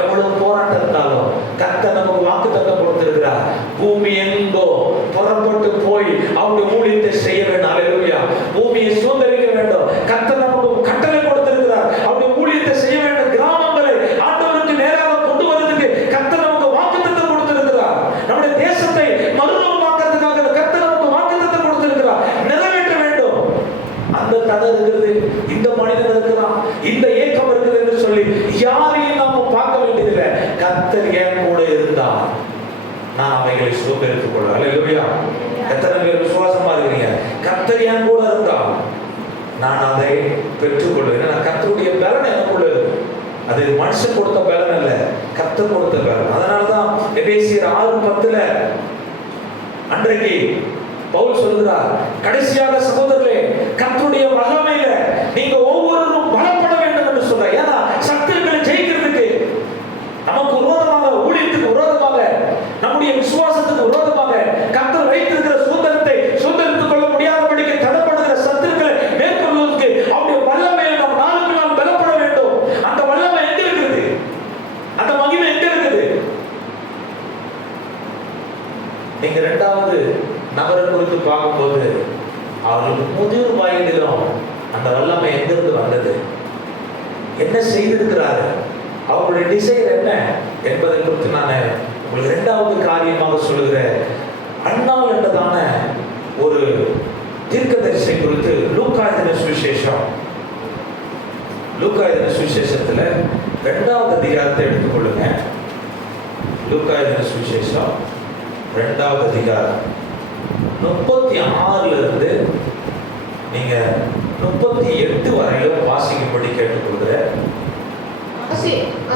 எவ்வளவு போராட்டம் இருந்தாலும் கர்த்தர் நமக்கு வாக்குத்தத்தம் கொடுத்திருக்கிறார். பூமி எங்கோ புறப்பட்டு போய் அவருடைய ஊழியத்தை செய்ய வேண்டும். அல்லேலூயா. பூமியை சுதந்திரிக்க வேண்டும். கர்த்தர் நமக்கு கட்டளை கொடுத்திருக்கிறார், அவருடைய ஊழியத்தை செய்ய வேண்டும். கிராமங்களை ஆண்டவருக்கு நேராக கொண்டு வருவதற்கு கர்த்தர் நமக்கு வாக்குத்தத்தம் கொடுத்திருக்கிறார். அந்த தடை இருக்கிறது, இந்த மனிதன் இருக்கிறான், இந்த ஏக்கம் இருக்குது என்று சொல்லி யாரையும் நாம பார்க்க வேண்டியதில்லை. கர்த்தர் என் கூட இருந்தார், நான் அவைகளை சுதந்திரித்துக் கொள்ள. அல்லேலூயா. எத்தனை பேர் விசுவாசமா இருக்கிறீங்க? கர்த்தர் என் கூட இருந்தார், நான் அதை பெற்றுக்கொள்வேன். நான் கர்த்தருடைய பலன் எனக்குள்ள இருக்கு. அது மனுஷன் கொடுத்த பலன் அல்ல, கர்த்தர் கொடுத்த பலன். அதனாலதான் எபேசியர் 6:10 அன்றைக்கு பவுல் சொல்கிறார், கடைசியாக சகோதரர்களே, கர்த்தருடைய வல்லமையில நீங்க ஒவ்வொருவரும் பலப்பட வேண்டும் என்று சொல்றார். ஏன்னா சத்துருக்களை ஜெயிக்கிறதுக்கு, நமக்கு விரோதமாக, ஊழியத்துக்கு விரோதமாக, நம்முடைய விசுவாசத்துக்கு விரோதமாக கர்த்தர் வைத்திருக்கிற சுதந்திரத்தை சுதந்திரித்துக் கொள்ள முடியாதபடிக்கு தடைப்படுகிற சத்துருக்களை மேற்கொள்வதற்கு அவருடைய வல்லமையில நாம் நாளுக்கு நாள் பலப்பட வேண்டும். அந்த வல்லமை எங்க இருக்குது? அந்த மகிமை எங்க இருக்குது? நீங்க இரண்டாவது நபரை குறித்து பார்க்கும்போது அவர்கள் முதிர் வயதிலும் அந்த வல்லமை எங்கிருந்து வந்தது, என்ன செய்திருக்கிறாரு, அவருடைய டிசைர் என்ன என்பதை குறித்து நான் உங்களுக்கு இரண்டாவது காரியமாக சொல்லுகிறேன். அன்னாள் என்றதான ஒரு தீர்க்கதரிசியை குறித்து லூக்கா எழுதின சுவிசேஷம், லூக்கா எழுதின சுவிசேஷத்துல 2வது அதிகாரத்தை எடுத்துக்கொள்ளுங்க. லூக்கா எழுதின சுவிசேஷம் 2வது அதிகாரம் 36 இருந்து நீங்க 38 வரையிலும் வாசிக்கும்படி கேட்டுக்கொள்கிறேன்.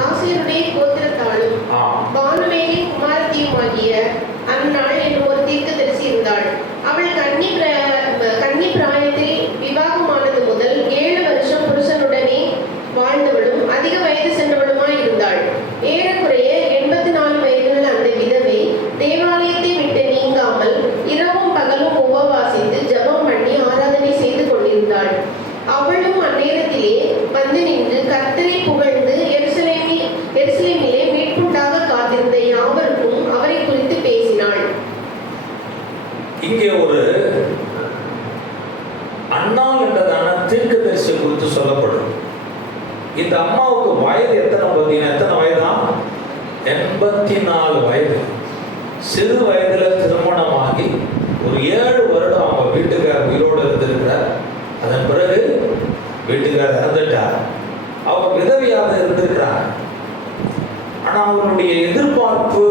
ஆசேருடைய கோத்திரத்தாளும் பானுவேலின் குமாரத்தியுமாகிய அன்னாள் என்னும் ஒரு தீர்க்கதரிசி இருந்தாள். அவள் கன்னி பிராயத்தில் விவாகமானது முதல் 7 வருஷம் புருஷனுடனே வாழ்ந்தவளும் அதிக வயது சென்றவளுமாய் இருந்தாள். ஏறக்குறைய 84 வயதுள்ள அந்த விதவை தேவாலயத்தை விட்டு நீங்காமல் இரவும் பகலும் உபவாசித்து ஜெபம் பண்ணி ஆராதனை செய்து கொண்டிருந்தாள். அவளும் அந்நேரத்திலே வந்து நின்று கர்த்தரை புகழ்ந்து எருசலேமிலே மீட்புண்டாக காத்திருந்த யாவருக்கும் அவரை குறித்து பேசினாள். இங்கே ஒரு அன்னாள் என்றதான தீர்க்கதரிசி குறித்து சொல்லப்படும். இந்த அம்மாவுக்கு வயது எத்தனை பார்த்தீங்கன்னா, எத்தனை வயதா? 84 வயது. சிறு வயதுல திருமணமாகி ஒரு 7 வருடம் அவங்க வீட்டுக்காரர் உயிரோடு இருந்திருக்கிறார். அதன் பிறகு வீட்டுக்காரர் இறந்துட்டார். அவங்க விதவியாக இருந்திருக்கிறார். ஆனா அவங்களுடைய எதிர்பார்ப்பு,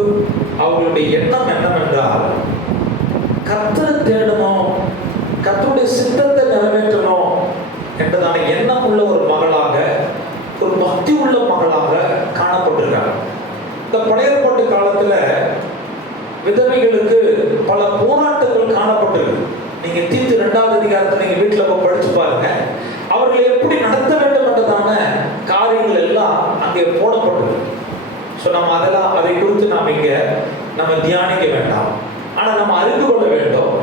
அவங்களுடைய எண்ணம் என்னவென்றால், கர்த்தரை தேடணும், கர்த்தருடைய சித்தத்தை நிறைவேற்றணும் என்றதான எண்ணம் உள்ள ஒரு மகளாக, ஒரு பக்தி உள்ள மகளாக காணப்பட்டிருக்காங்க. இந்த பழைய ஏற்பாட்டு காலத்துல விதவைகளுக்கு பல போராட்டங்கள் காணப்பட்டிருக்கு. நீங்க தீத்து 2வது அதிகாரத்தை நீங்க வீட்டுல போய் படிச்சு பாருங்க. அவர்களை எப்படி நடத்த வேண்டும் என்றதான காரியங்கள் எல்லாம் அங்கே போடப்பட்டது. ஸோ நம்ம அதை குறித்து நாம் இங்க நம்ம தியானிக்க வேண்டாம். ஆனா நம்ம அறிந்து கொள்ள வேண்டும்,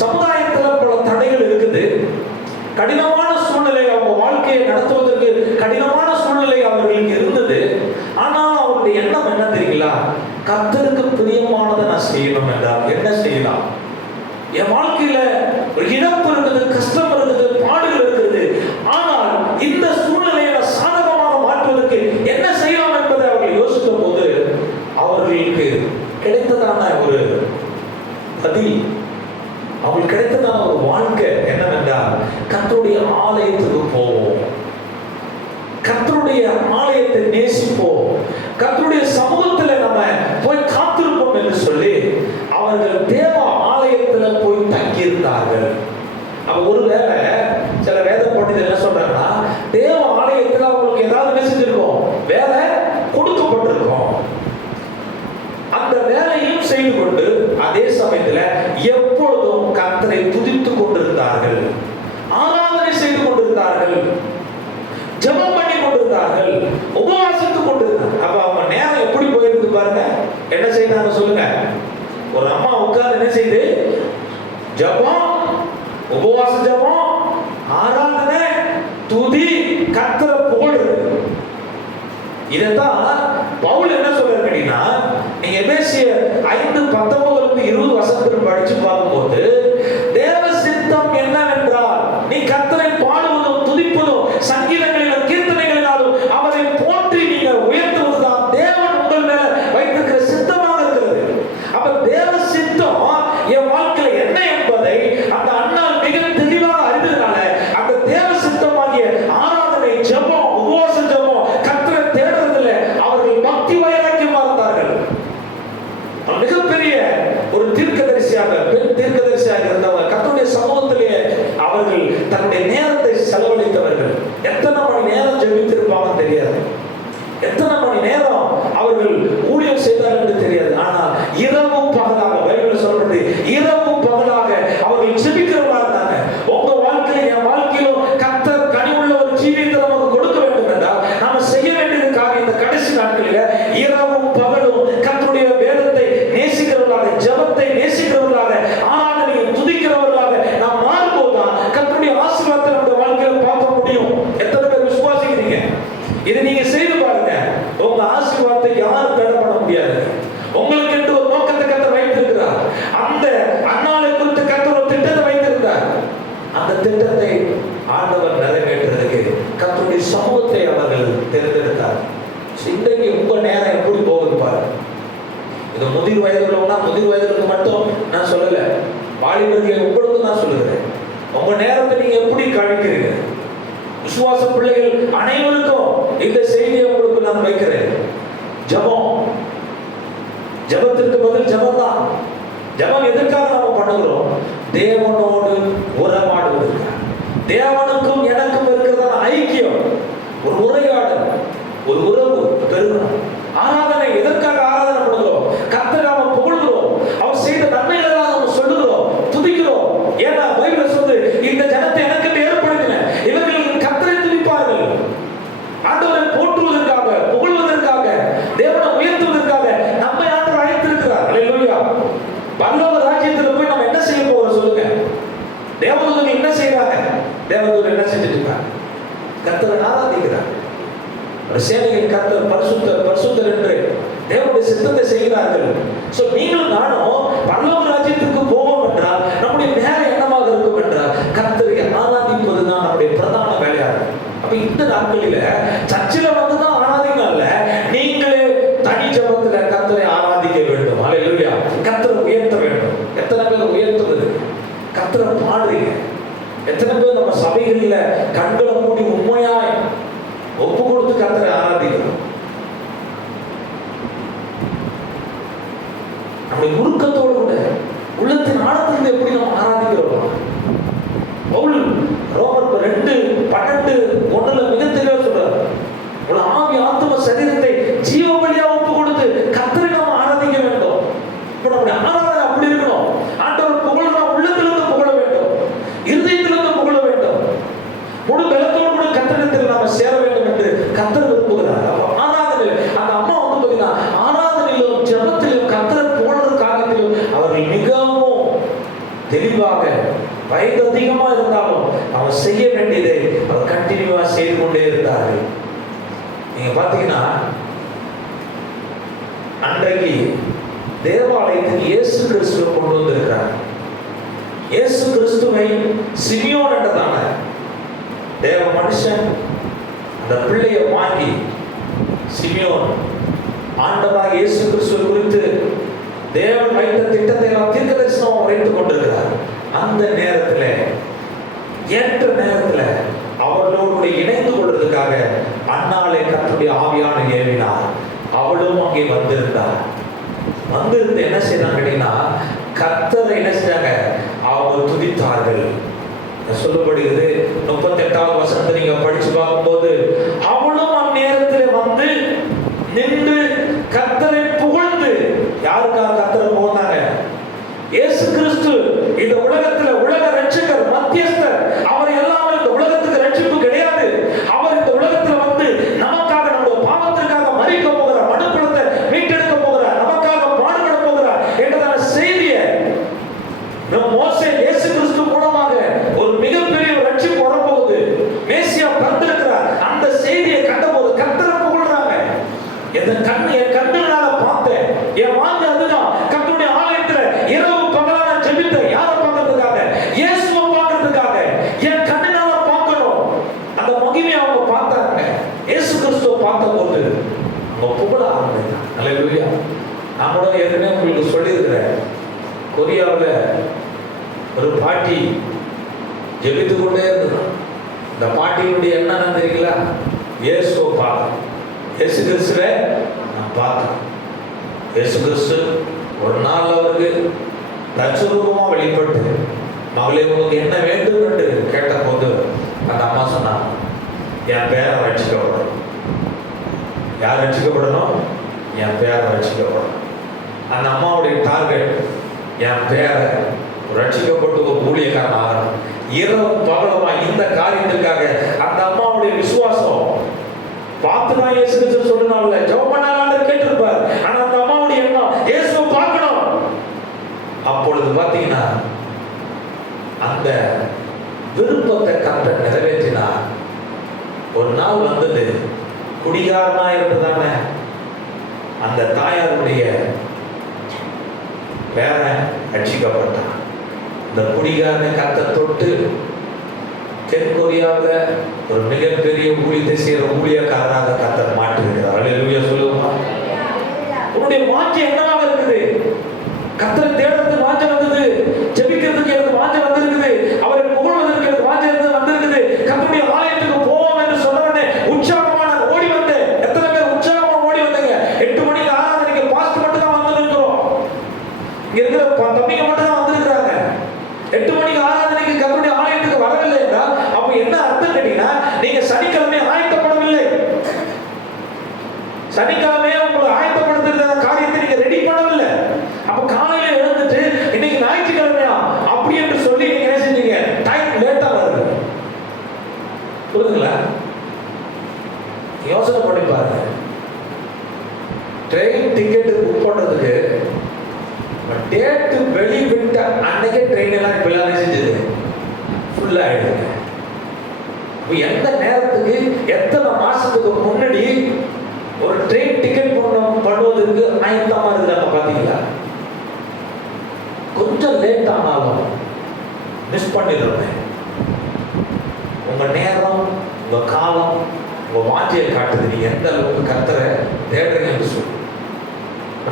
சமுதாயத்துல பல தடைகள் இருக்குது. கடினமான சூழ்நிலை, அவங்க வாழ்க்கையை நடத்துவதற்கு கடினமான சூழ்நிலை அவர்களுக்கு இருந்தது. ஆனால் அவருடைய எண்ணம் என்ன தெரியுங்களா? கர்த்தருக்கு பிரியமானதை நான் செய்யணும் என்றால் என்ன செய்யலாம்? என் வாழ்க்கையில ஒரு இழப்பு இருக்குது, கஷ்டம் இருக்குது, பாடுகள் இருக்குது. ஆனால் இந்த சூழ்நிலையை சாதகமாக மாற்றுவதற்கு என்ன செய்யலாம் என்பதை அவர்கள் யோசித்த போது அவர்களுக்கு கிடைத்ததான ஒரு பதில், அவங்களுக்கு கிடைத்ததான ஒரு வாழ்க்கை என்னவென்றால், கர்த்தருடைய ஆலயத்துக்கு போவோம், கர்த்தருடைய ஆலயத்தை நேசிப்போம், கர்த்தருடைய சமூகத்துல நம்ம போய் காத்திருப்போம் என்று சொல்லி அவர்கள் தேவ ஆலயத்துல போய் தங்கியிருந்தார்கள். அப்ப ஒருவேளை சில வேத போட்டிகள் என்ன சொல்றாங்கன்னா, தேவ ஆலயத்துல அவங்களுக்கு ஏதாவது மெசேஜிருக்கும், வேலை கொடுக்கப்பட்டிருக்கும். அந்த வேலையும் செய்து கொண்டு அதே சமயத்துல எப்பொழுதும் கர்த்தரை துதித்துக் கொண்டிருந்தார்கள், ஆராதனை செய்து கொண்டிருந்தார்கள், ஜெபம் பண்ணி கொண்டிருந்தார்கள், உபவாசித்துக் கொண்டிருந்தார்கள். அப்ப அவங்க நேரம் எப்படி போயிருக்கு பாருங்க. என்ன செய்தாங்க சொல்லுங்க? ஒரு அம்மா உட்கார்ந்து என்ன செய்து, ஜெபம், உபவாச ஜெபம், ஆராதனை, துதி, கர்த்தரை புகழ்றது. இதைத்தான் பவுல் என்ன சொல்றாரு அப்படின்னா, நீங்க எபேசியர் 5:19-20 வசனத்தில் படிச்சு பார்க்கும்போது, தேவ சித்தம் என்னவென்றால் நீ கர்த்தரை பாடுவதும் துதிப்பதும் சங்கீதங்களிலும் கீர்த்தனைகளினாலும் அவரை போற்றி நீங்க உயர்த்துவதுதான் தேவன் உங்கள் மேல வைத்திருக்கிற சித்தமாக இருக்கிறது. அப்ப தேவ சித்தம் என் வாழ்க்கையில என்ன என்பதை அந்த அண்ணால் மிக தெளிவாக அறிந்ததுனால அந்த அவர்கள் தன்னுடைய நேரத்தை செலவழித்தவர்கள். எத்தனை மணி நேரம் ஜெபித்திருப்பாங்கன்னு தெரியாது, எத்தனை மணி நேரம் அவர்கள் ஊழியம் செய்தார்கள் என்று தெரியாது. ஆனால் இரவும் பகலாக, பைபிள் சொல்றது இரவும் பகலாக அவர்கள் ஜெபிக்கிறவர்களாக இருந்தாங்க. உங்க வாழ்க்கையில என் வாழ்க்கையிலும் கர்த்தர் கனிவுள்ள ஒரு ஜீவியத்தை நமக்கு கொடுக்க வேண்டும் என்றால் நாம செய்ய வேண்டிய காரியம் இந்த கடைசி நாட்களில் இரவும் பகலும் கர்த்தருடைய வேதத்தை நேசிக்கிறவர்களாக, ஜெபத்தை நேசிக்கிறவர்களாக, ஆராதனையை துதிக்கிறவர்களாக நாம் மாறும்போதுதான் கர்த்தருடைய ஆசீர்வாதத்தை நம்முடைய வாழ்க்கையில பார்க்க முடியும். எத்தனை பேர் விசுவாசிக்கிறீங்க? இதை நீங்க செய்து பாருங்க. உங்க ஆசீர்வாதத்தை யாரும் தடை பண்ண முடியாது. உங்களுக்கு என்று ஒரு நோக்கத்தை கர்த்தர் வைத்திருக்கிறார். அந்த அன்னாளை குறித்து கர்த்தர் ஒரு திட்டத்தை வைத்திருந்தார். அந்த திட்டத்தை ஆண்டவர் நிறைவேற்றுறதுக்கு கர்த்தருடைய சமூகத்தை அவர்கள் தேர்ந்தெடுத்தார். இன்றைக்கு உங்க நேரம் எப்படி போகுது பாருங்க. இது முதிர் வயதுள்ளவனா முதிர் வயதுக்கு மட்டும் நான் சொல்லல, வாலிபர்கள் உங்களுக்கு நான் சொல்லுகிறேன். உங்க நேரத்தை நீங்க எப்படி கழிக்கிறீங்க? விசுவாச பிள்ளைகள் அனைவருக்கும் இந்த செய்தியை உங்களுக்கு நான் வைக்கிறேன். ஜெபம், ஜெபத்திற்கு பதில் ஜெபம் தான். ஜெபம் எதற்காக நாம பண்ணுகிறோம்? தேவனோடு உறவாடுவதற்காக. தேவனுக்கும் எனக்கும் இருக்கிறதான ஐக்கியம், ஒரு உரையாடல், ஒரு உறவு பெருகணும். ஆராதனை எதற்காக ஆராதனை பண்ணுகிறோம்? கர்த்தரை நாம புகழ்கிறோம், அவர் செய்த நன்மைகளை நாம சொல்லுகிறோம், துதிக்கிறோம். ஏன்னா பைபிள் சொல்லுது, இந்த ஜனத்தை எனக்கு ஏற்படுத்தின இவர்கள் கர்த்தரை துதிப்பார்கள். ஆண்டவரை போற்றுவதற்காக, புகழ்வதற்காக, தேவனை உயர்த்துவதற்காக நம்மை ஆண்டவர் அழைத்திருக்கிறார். அல்லேலூயா. பரலோக ராஜ்யத்தில் போய் நம்ம என்ன செய்ய போறோம் சொல்லுங்க? தேவதூதர்கள் என்ன செய்யறாங்க? தேவதூதர்கள் என்ன செஞ்சுட்டு இருக்காங்க? கர்த்தரை ஆராதிக்கிறார். சேனையின் கர்த்தர் பரிசுத்தர் பரிசுத்தர் என்று தேவனுடைய சித்தத்தை செய்கிறார்கள். சோ நீங்களும் நானும் பரலோக ராஜ்யத்துக்கு போவோம் என்றால் நம்முடைய வேலை என்னவாக இருக்கும் என்றால் கர்த்தரை ஆராதிப்பதுதான் நம்முடைய பிரதான வேலையாக இருக்கும். அப்ப இந்த நாட்களில சர்ச்சில் வந்துதான் ஆராதிக்கணும் இல்ல, நீங்களே தனி ஜெபத்துல கர்த்தரை ஆராதிக்க வேண்டும். அல்லேலூயா. கர்த்தரை உயர்த்த வேண்டும். எத்தனை பேர் உயர்த்துவது? கர்த்தரை பாடுறீங்க? எத்தனை பேர் நம்ம சபைகளில கண்களை மூடி உண்மையாய் ஒப்பு கொடுத்து கர்த்தரை ஆராதிக்கிறோம்? நம்முடைய உருக்கத்தோடு கூட உள்ளத்தின் ஆழத்திலிருந்து எப்படி நம்ம ஆராதிக்கிறோம்? பவுல் ரோமர் 2:12 மிக தெளிவாக சொல்றார், உள்ள ஆவி ஆத்தும சரீரத்தை ஜீவ பலியா ஒப்பு கொடுத்து கர்த்தரை நாம ஆராதிக்க வேண்டும். இப்ப நம்முடைய ஆராதனை அப்படி இருக்கணும். ஆண்டவர் புகழணும், உள்ளத்திலிருந்து புகழ வேண்டும், இருதயத்திலிருந்து புகழ வேண்டும், முழு பலத்தோடு கூட கர்த்தரிடத்தில் நாம சேர வேண்டும் என்று கர்த்தர் விரும்புகிறார். ஆராதனை அந்த அம்மா வந்து பார்த்தீங்கன்னா ஆராதனையிலும் ஜெபத்திலும் கர்த்தரை புகழ்ற காரியத்திலும் அவர்கள் மிகவும் தெளிவாக, வயது அதிகமா இருந்தாலும் அவர் செய்ய வேண்டியதை அவர் கண்டினியூவா செய்து கொண்டே இருந்தார்கள். நீங்க பாத்தீங்கன்னா அன்றைக்கு தேவாலயத்துக்கு இயேசு கிறிஸ்துவை கொண்டு வந்திருக்கிறார். இயேசு கிறிஸ்துவை சிமியோன் என்றதான தேவ மனுஷன் அந்த பிள்ளையை வாங்கி சிமியோன் ஆண்டவராக இயேசு கிறிஸ்துவை குறித்து தேவன் வைத்த திட்டத்தை எல்லாம் தீர்க்கதரிசனம் உரைத்துக் கொண்டிருக்கிறார். அந்த நேரத்தில், ஏற்ற நேரத்தில் அவர்களோடு இணைந்து கொள்வதற்காக அன்னாளை கர்த்தருடைய ஆவியான ஏவினார். அவளும் அங்கே வந்திருந்தார். வந்திருந்து என்ன செய்யறாங்க கேட்டீங்கன்னா, கர்த்தரை என்ன செஞ்சாங்க? அவங்க துதித்தார்கள். சொல்லப்படுகிறது 38வது வசனத்தை நீங்க படிச்சு பார்க்கும்போது, அவளும் அந்நேரத்தில் வந்து நின்று கர்த்தரை புகழ்ந்து, யாருக்காக கர்த்தரை புகழ்ந்தாங்க? இயேசு கிறிஸ்து இந்த உலகத்துல உலக ரட்சகர், மத்தியஸ்தர். அவர் எல்லாமே இந்த உலகத்துக்கு ரட்சிப்பு கிடையாது. அவர் இந்த உலகத்துல வந்து நமக்காக, நம்முடைய பாவத்திற்காக மரிக்க போகிறார், மனுக்குலத்தை மீட்டெடுக்க போகிறார், நமக்காக பாடுபட போகிறார் என்றதான செய்தியை மோசே இயேசு கிறிஸ்து மூலமாக ஒரு மிகப்பெரிய ரட்சிப்பு வரப்போகுது, மேசியா பிறந்திருக்கிறார். அந்த செய்தியை கண்டபோது கர்த்தரை புகழ்றாங்க. என் கண்ணுனால பார்த்தேன், என் வாங்க அதுதான் கர்த்தருடைய ஆலயத்துல இரவு பகலான ஜெபித்த. யாரை பார்க்கறதுக்காக? இயேசுவை பார்க்கறதுக்காக. என் கண்ணுனால பார்க்கணும். அந்த மகிமையை அவங்க பார்த்தாங்க. இயேசு கிறிஸ்துவை பார்த்தபோது அவங்க புகழ ஆரம்பித்தாங்க. அல்லேலூயா. நான் கூட ஏற்கனவே உங்களுக்கு சொல்லியிருக்கிறேன், கொரியாவில் ஒரு பாட்டி ஜெபித்து கொண்டே இருந்தார். இந்த பாட்டியினுடைய என்ன தெரியுங்களா? இயேசுவை பார்க்க, இயேசு கிறிஸ்துவை நான் பார்த்தேன். இயேசு கிறிஸ்து ஒரு நாள் அவருக்கு தற்சரூபமா வெளிப்பட்டு, மகளே உங்களுக்கு என்ன வேண்டும் என்று ரட்சிக்கப்படணும், என் பேரை ரட்சிக்கப்படணும். அந்த அம்மாவுடைய டார்கெட் என் பேரை ரட்சிக்கப்பட்டு ஒரு ஊழியக்காரன் ஆகணும். இரவு பகலமா இந்த காரியத்திற்காக அந்த அம்மாவுடைய விசுவாசம் பார்த்துதான் இயேசு கிறிஸ்து சொன்னால ஜெபம் பண்ணாலும் கேட்டிருப்பார். ஆனா அந்த அம்மாவுடைய எண்ணம் இயேசுவை பார்க்கணும். அப்பொழுது பார்த்தீங்கன்னா அந்த விருப்பத்தை கர்த்தர் நிறைவேற்றினார். ஒரு நாள் வந்தது, குடிகாரனா இருந்ததானே அந்த தாயாருடைய பேரன் ரட்சிக்கப்பட்டான். இந்த குடிகாரனை கர்த்தர் தொட்டு தென் கொரியாவில் ஒரு மிகப்பெரிய ஊழியத்தை செய்கிற ஊழியக்காரராக கர்த்தர் மாற்றிருக்கிறார். அல்லேலூயா சொல்லுவோமா? உன்னுடைய வாஞ்சை என்னவாக இருக்குது? கர்த்தரை தேடுறதுக்கு வாஞ்சை வந்தது, ஜெபிக்கிறதுக்கு எனக்கு வாஞ்சை வந்திருக்குது, அவரை புகழ்வதற்கு எனக்கு வாஞ்சை வந்திருக்குது, கர்த்தருடைய ஆலயத்துக்கு போவோம் என்று சொன்னவனே உற்சாகமான ஓடி வந்தேன். எத்தனை பேர் உற்சாகமா ஓடி வந்தீங்க? 8 மணிக்கு ஆராதனைக்கு பாஸ்ட் மட்டும் தான் வந்திருக்கிறோம். இங்க இருக்கிற தம்பிங்க மட்டும் தான் வந்திருக்கிறாங்க. 8 மணிக்கு ஆராதனைக்கு கர்த்தருடைய ஆலயத்துக்கு வரவில்லை என்றால் அப்ப என்ன அர்த்தம் கேட்டீங்கன்னா, நீங்க சனிக்கிழமை ஆயத்தப்படவில்லை. சனிக்கிழமையே உங்களை ஆயத்தப்படுத்துற காரியத்தை நீங்க ரெடி பண்ணவில்லை. அப்ப காலையில எழுந்துட்டு இன்னைக்கு ஞாயிற்றுக்கிழமையா அப்படி என்று சொல்லி நீங்க என்ன செஞ்சீங்க? டைம் லேட்டா வருது. புரியுதுங்களா? யோசனை பண்ணி பாருங்க. ட்ரெயின் டிக்கெட் புக் பண்றதுக்கு டேட்டு வெளிவிட்ட அன்னைக்கே ட்ரெயின் எல்லாம் இப்ப எல்லாம் செஞ்சது ஃபுல்லா ஆயிடுங்க. எந்த நேரத்துக்கு எத்தனை மாசத்துக்கு முன்னாடி ஒரு ட்ரெயின் டிக்கெட் பண்ணுவதற்கு ஆயத்தமா இருக்கிறாங்க பாத்தீங்களா? கொஞ்சம் லேட் ஆனாலும் மிஸ் பண்ணிடுறேன். உங்க நேரம், உங்க காலம், உங்க வாஞ்சியை காட்டுது நீங்க எந்த அளவுக்கு கர்த்தரை தேடுறீங்கன்னு சொல்லி.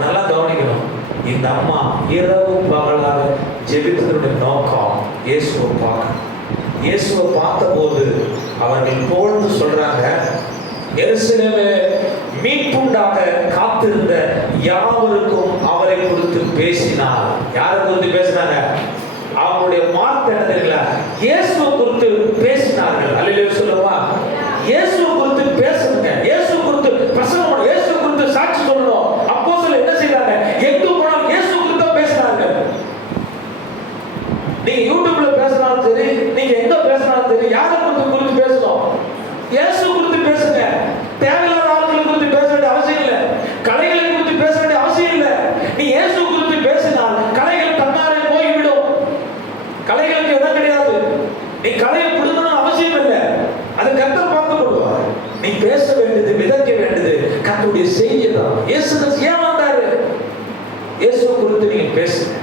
நல்லா கவனிக்கணும். இந்த அம்மா இரவு பகலாக ஜெபித்ததனுடைய நோக்கம் இயேசுவை பார்க்கணும். இயேசுவை பார்த்தபோது அவர்கள் போல்னு சொல்றாங்க, எருசலேமே மீட்புண்டாக காத்திருந்த யாவருக்கும் அவரை குறித்து பேசினார். யாரை குறித்து பேசினாங்க? அவங்களுடைய வார்த்தை என்ன தெரியல, இயேசுவை குறித்து பேசினார்கள். அல்லேலூயா சொல்லுவா? இயேசுவை குறித்து பேசுங்க, இயேசு குறித்து பிரசங்கம், இயேசு குறித்து சாட்சி சொல்லணும். அப்போஸ்தலர் என்ன செய்றாங்க? எங்க போனாலும் இயேசு குறித்து தான் பேசுறாங்க. நீங்க யூடியூப்ல பேசினாலும் சரி, நீங்க எங்க பேசினாலும் சரி, யாரை குறித்து பேசணும்? இயேசு குறித்து பேசுங்க. தேவையில்லாத ஆட்களை குறித்து பேச வேண்டிய அவசியம் இல்லை. கலைகளை குறித்து பேச வேண்டிய அவசியம் இல்லை. நீ இயேசு குறித்து பேசினால் கலைகள் தன்னாலே போய்விடும். கலைகளுக்கு இடம் கிடையாது. நீ கலையை பிடுங்கணும் அவசியம் இல்லை. அது கர்த்தர் பார்த்து கொள்வார். நீ பேச வேண்டியது, விதைக்க வேண்டியது கர்த்தருடைய செய்தி தான். இயேசு ஏன் வந்தாரு? இயேசு குறித்து நீங்க பேசுங்க.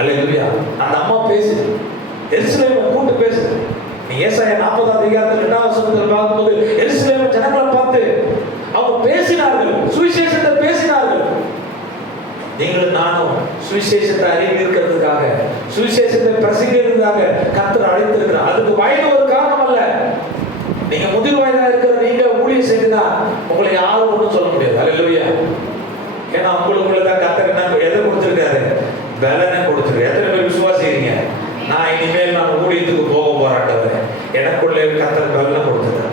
அல்லேலூயா. அந்த அம்மா பேசுது, எருசலேமை கூட்டு பேசுது. நீ ஏசாயா 40ஆம் அதிகாரத்தில் 2ஆம் வசனத்தில் பார்க்கும்போது எருசலேம் ஜனங்களை பார்த்து அவங்க பேசினார்கள், சுவிசேஷத்தை பேசினார்கள். நீங்களும் நானும் சுவிசேஷத்தை அறிவிக்கிறதுக்காக, சுவிசேஷத்தை பிரசங்கிக்கிறதுக்காக கர்த்தர் அழைத்திருக்கிறார். அதுக்கு வயது ஒரு காரணம் அல்ல. நீங்க முதிர் வயதாக இருக்கிற நீங்க ஊழியம் செய்தா உங்களை யாரும் ஒன்றும் சொல்ல முடியாது. அல்லேலூயா. ஏன்னா உங்களுக்குள்ளதான் கர்த்தர் என்ன எதை கொடுத்திருக்காரு? பலனை கொடுத்திருக்காரு. எத்தனை பேர் விசுவாசிக்கிறீங்க? நான் இனிமேல் நான் ஊழியத்துக்கு போக போராட்டவர் எனக்குள்ளே கர்த்தர் பலனை கொடுத்திருக்காரு.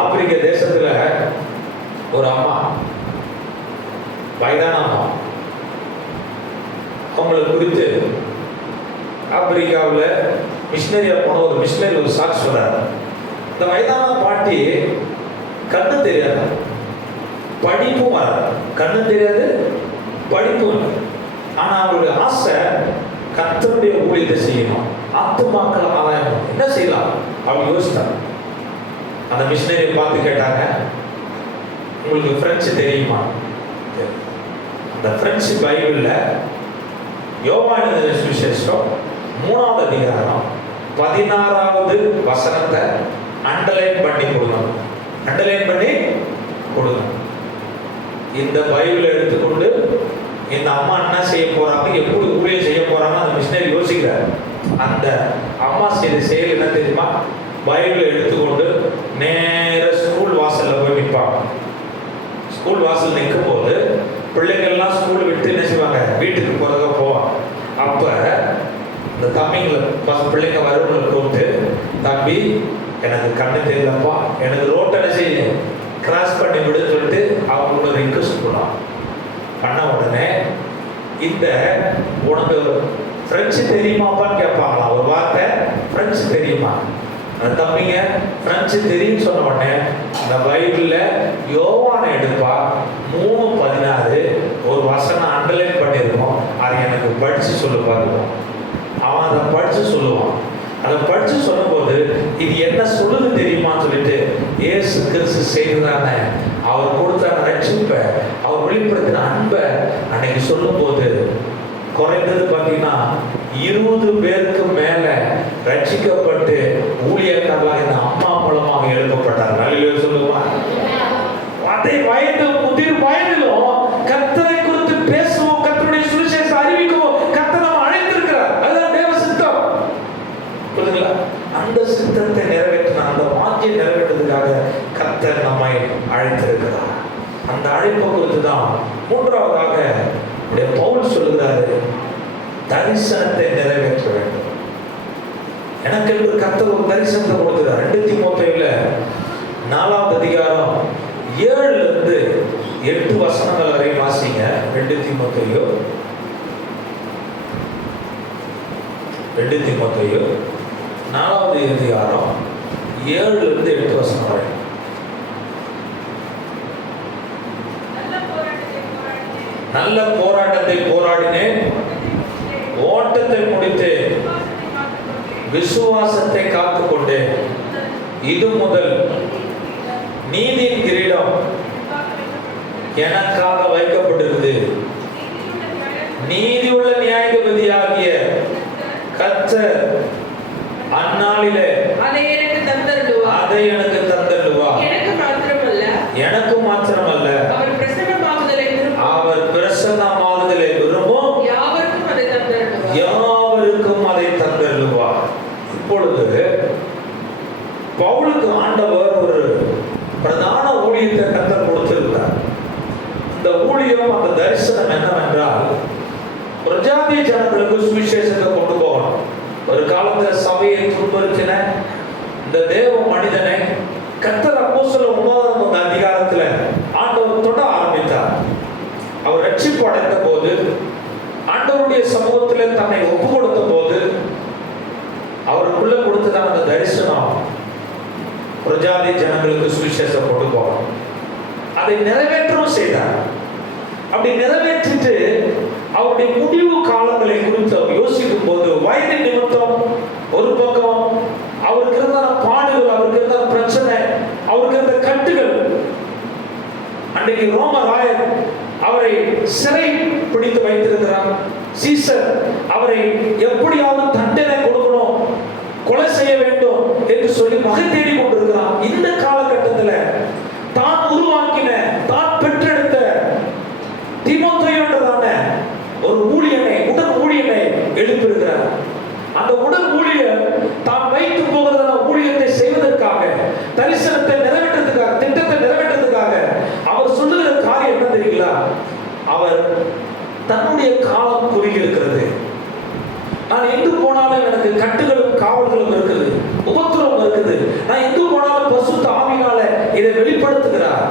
ஆப்பிரிக்க தேசத்துல ஒரு அம்மா, வயதான அம்மா, அவங்களை குறித்து ஆப்பிரிக்காவில் மிஷினரியா போன ஒரு மிஷினரி ஒரு சாட்சி சொல்றாரு. இந்த வயதான பாட்டி கண்ணு தெரியாது, படிப்பும் வராது. கண்ணு தெரியாது, படிப்பும். ஆனா அவருடைய ஆசை கர்த்தருடைய ஊழியத்தை செய்யணும், ஆத்துமாக்கள் ஆதாயம். என்ன செய்யலாம் அவங்க யோசித்தாங்க. அந்த மிஷினரியை பார்த்து கேட்டாங்க, உங்களுக்கு பிரெஞ்சு தெரியுமா? அந்த பிரெஞ்சு பைபிள்ல யோவான் எழுதின சுவிசேஷம் 3ஆம் அதிகாரம் 16வது வசனத்தை அண்டர்லைன் பண்ணி கொடுங்க. அண்டர்லைன் பண்ணி கொடுங்க. இந்த பைபிளை எடுத்துக்கொண்டு இந்த அம்மா என்ன செய்ய போறாங்க, எப்படி ஊழியம் செய்ய போறாங்க அந்த மிஷினரி யோசிக்கிறார். அந்த அம்மா செய்த செயல் என்ன தெரியுமா? பைபிளை எடுத்துக்கொண்டு நேர ஸ்கூல் வாசல்ல போய் நிற்பாங்க. ஸ்கூல் வாசல் நிற்கும் போது பிள்ளைகள்லாம் ஸ்கூல் விட்டு என்ன செய்வாங்க, வீட்டுக்கு போறதா போவாங்க. அப்ப இந்த தம்பிங்களை பிள்ளைங்க வருவங்களை கூப்பிட்டு, தம்பி எனக்கு கண்ணு தெரியலப்பா, எனக்கு ரோட்டை என்ன செய்யணும் கிராஸ் பண்ணி விடுன்னு சொல்லிட்டு அவங்களோட ரிக்வெஸ்ட் பண்ண உடனே இந்த உனக்கு பிரெஞ்சு தெரியுமாப்பான்னு கேட்பாங்களா ஒரு வார்த்தை, பிரெஞ்சு தெரியுமா? அந்த தம்பிங்க பிரெஞ்சு தெரியும்னு சொன்ன உடனே அந்த பைபிளில் யோவானை எடுப்பா 3:16 ஒரு வசனம் அண்டர்லைன் பண்ணியிருக்கோம், அதை எனக்கு படித்து சொல்லு பாருங்க. அவன் அதை படித்து சொல்லுவான். அதை படித்து சொல்லும்போது இது என்ன சொல்லுது தெரியுமான்னு சொல்லிட்டு இயேசு கிறிஸ்து செய்ததான அவர் கொடுத்த ரட்சிப்பை, அவர் வெளிப்படுத்தின அன்பை அன்னைக்கு சொல்லும்போது குறைந்தது பார்த்தீங்கன்னா 20 பேருக்கு மேல ரட்சிக்கப்பட்டு ஊழியக்காரர்களாக இந்த அம்மா மூலமாக எழுப்பப்பட்டார். நல்ல சொல்லுவான். அதே வயது முதிர் வயதிலும் கர்த்தரை குறித்து பேசுவோம், கர்த்தருடைய சுவிசேஷத்தை அறிவிக்கவும் கர்த்தர் நாம் அழைத்திருக்கிறார். அதுதான் தேவ சித்தம். புரியுதுங்களா? அந்த சித்தத்தை நிறைவேற்றின அந்த வாக்கியை நிறைவேற்றதுக்காக கர்த்தர் நம்மை அழைத்திருக்கிறார். அந்த அழைப்பை குறித்து தான் மூன்றாவதாக பவுல் சொல்லுகிறாரு, தரிசனத்தை நிறைவேற்ற வேண்டும். எனக்கு என்று கர்த்தர் ஒரு தரிசனத்தை கொடுக்கிறார். 2 தீமோத்தேயுல 4வது அதிகாரம் 7 8 வசனங்கள் வரை வாசிங்க. 2 தீமோத்தேயு 4வது அதிகாரம் 7 8 வசனம் வரை. நல்ல போராட்டத்தை போராடினேன், ஓட்டத்தை முடித்தேன், விசுவாசத்தை காத்துக்கொண்டேன். இது முதல் நீதியின் கிரீடம் எனக்காக வைக்கப்பட்டிருந்தது. நீதியுள்ள நியாயாதிபதியாகிய கர்த்தர் அந்நாளிலே அதை எனக்கு தந்தருளுவார். எனக்கு மாத்திரமல்ல, அவர் பிரசன்னமாகுதலை விரும்பும் யாவருக்கும் அதை தந்தருளுவார். இப்பொழுது பவுலுக்கு ஆண்டவர் ஒரு பிரதான ஊழியத்தை கர்த்தர் கொடுத்திருந்தார். இந்த ஊழியம், அந்த தரிசனம் என்னவென்றால், பிரஜாதிய ஜனங்களுக்கு சுவிசேஷத்தை கொண்டு போகணும். ஒரு காலத்தில் சபையை துன்புறுத்தின இந்த தேவ மனிதனை கர்த்தர் அப்போஸ்தலர் 9வது அதிகாரத்தில் ஆண்டவர் தொட ஆரம்பித்தார். அவர் ரட்சிப்பு அடைந்த போது, ஆண்டவருடைய சமூகத்தில் தன்னை ஒப்பு கொடுத்த போது, அவருக்குள்ள கொடுத்ததான அந்த தரிசனம் பிரஜாதி ஜனங்களுக்கு சுவிசேஷம் கொண்டு போகணும். அதை நிறைவேற்றவும் செய்தார். அப்படி நிறைவேற்றிட்டு அவருடைய முடிவு காலங்களை குறித்து அவர் யோசிக்கும் போது, வயது நிமித்தம் ஒரு பக்கம், அவருக்கு இருந்த பாடுகள், அவருக்கு இருந்த பிரச்சனை, அவருக்கு இருந்த கட்டுகள், அன்றைக்கு ரோம ராயர் அவரை சிறை பிடித்து வைத்திருக்கிறார். சீசர் அவரை எப்படியாவது தண்டனை கொடுக்கணும், கொலை செய்ய வேண்டும் என்று சொல்லி வகை தேடி கொண்டிருக்கிறார். இந்த காலகட்டத்தில் தான் உருவாக்கின, தான் பெற்றெடுத்த தீமோத்தேயுன்றதான ஒரு ஊழியனை, உடன் ஊழியனை எழுப்பியிருக்கிறார். அந்த உடன் ஊழியர் தான் வைத்து போகிறதான ஊழியத்தை செய்வதற்காக, தரிசனத்தை நிறைவேற்றதுக்காக, திட்டத்தை நிறைவேற்றதுக்காக அவர் சொல்லுகிற காரியம் என்ன தெரியுங்களா? அவர் தன்னுடைய காலம் குறுகி இருக்கிறது. நான் எங்கு போனாலும் எனக்கு கட்டுகளும் காவல்களும் இருக்குது, உபத்திரவம் இருக்குது. நான் எங்கு போனாலும் பரிசுத்த ஆவியினால இதை வெளிப்படுத்துகிறார்.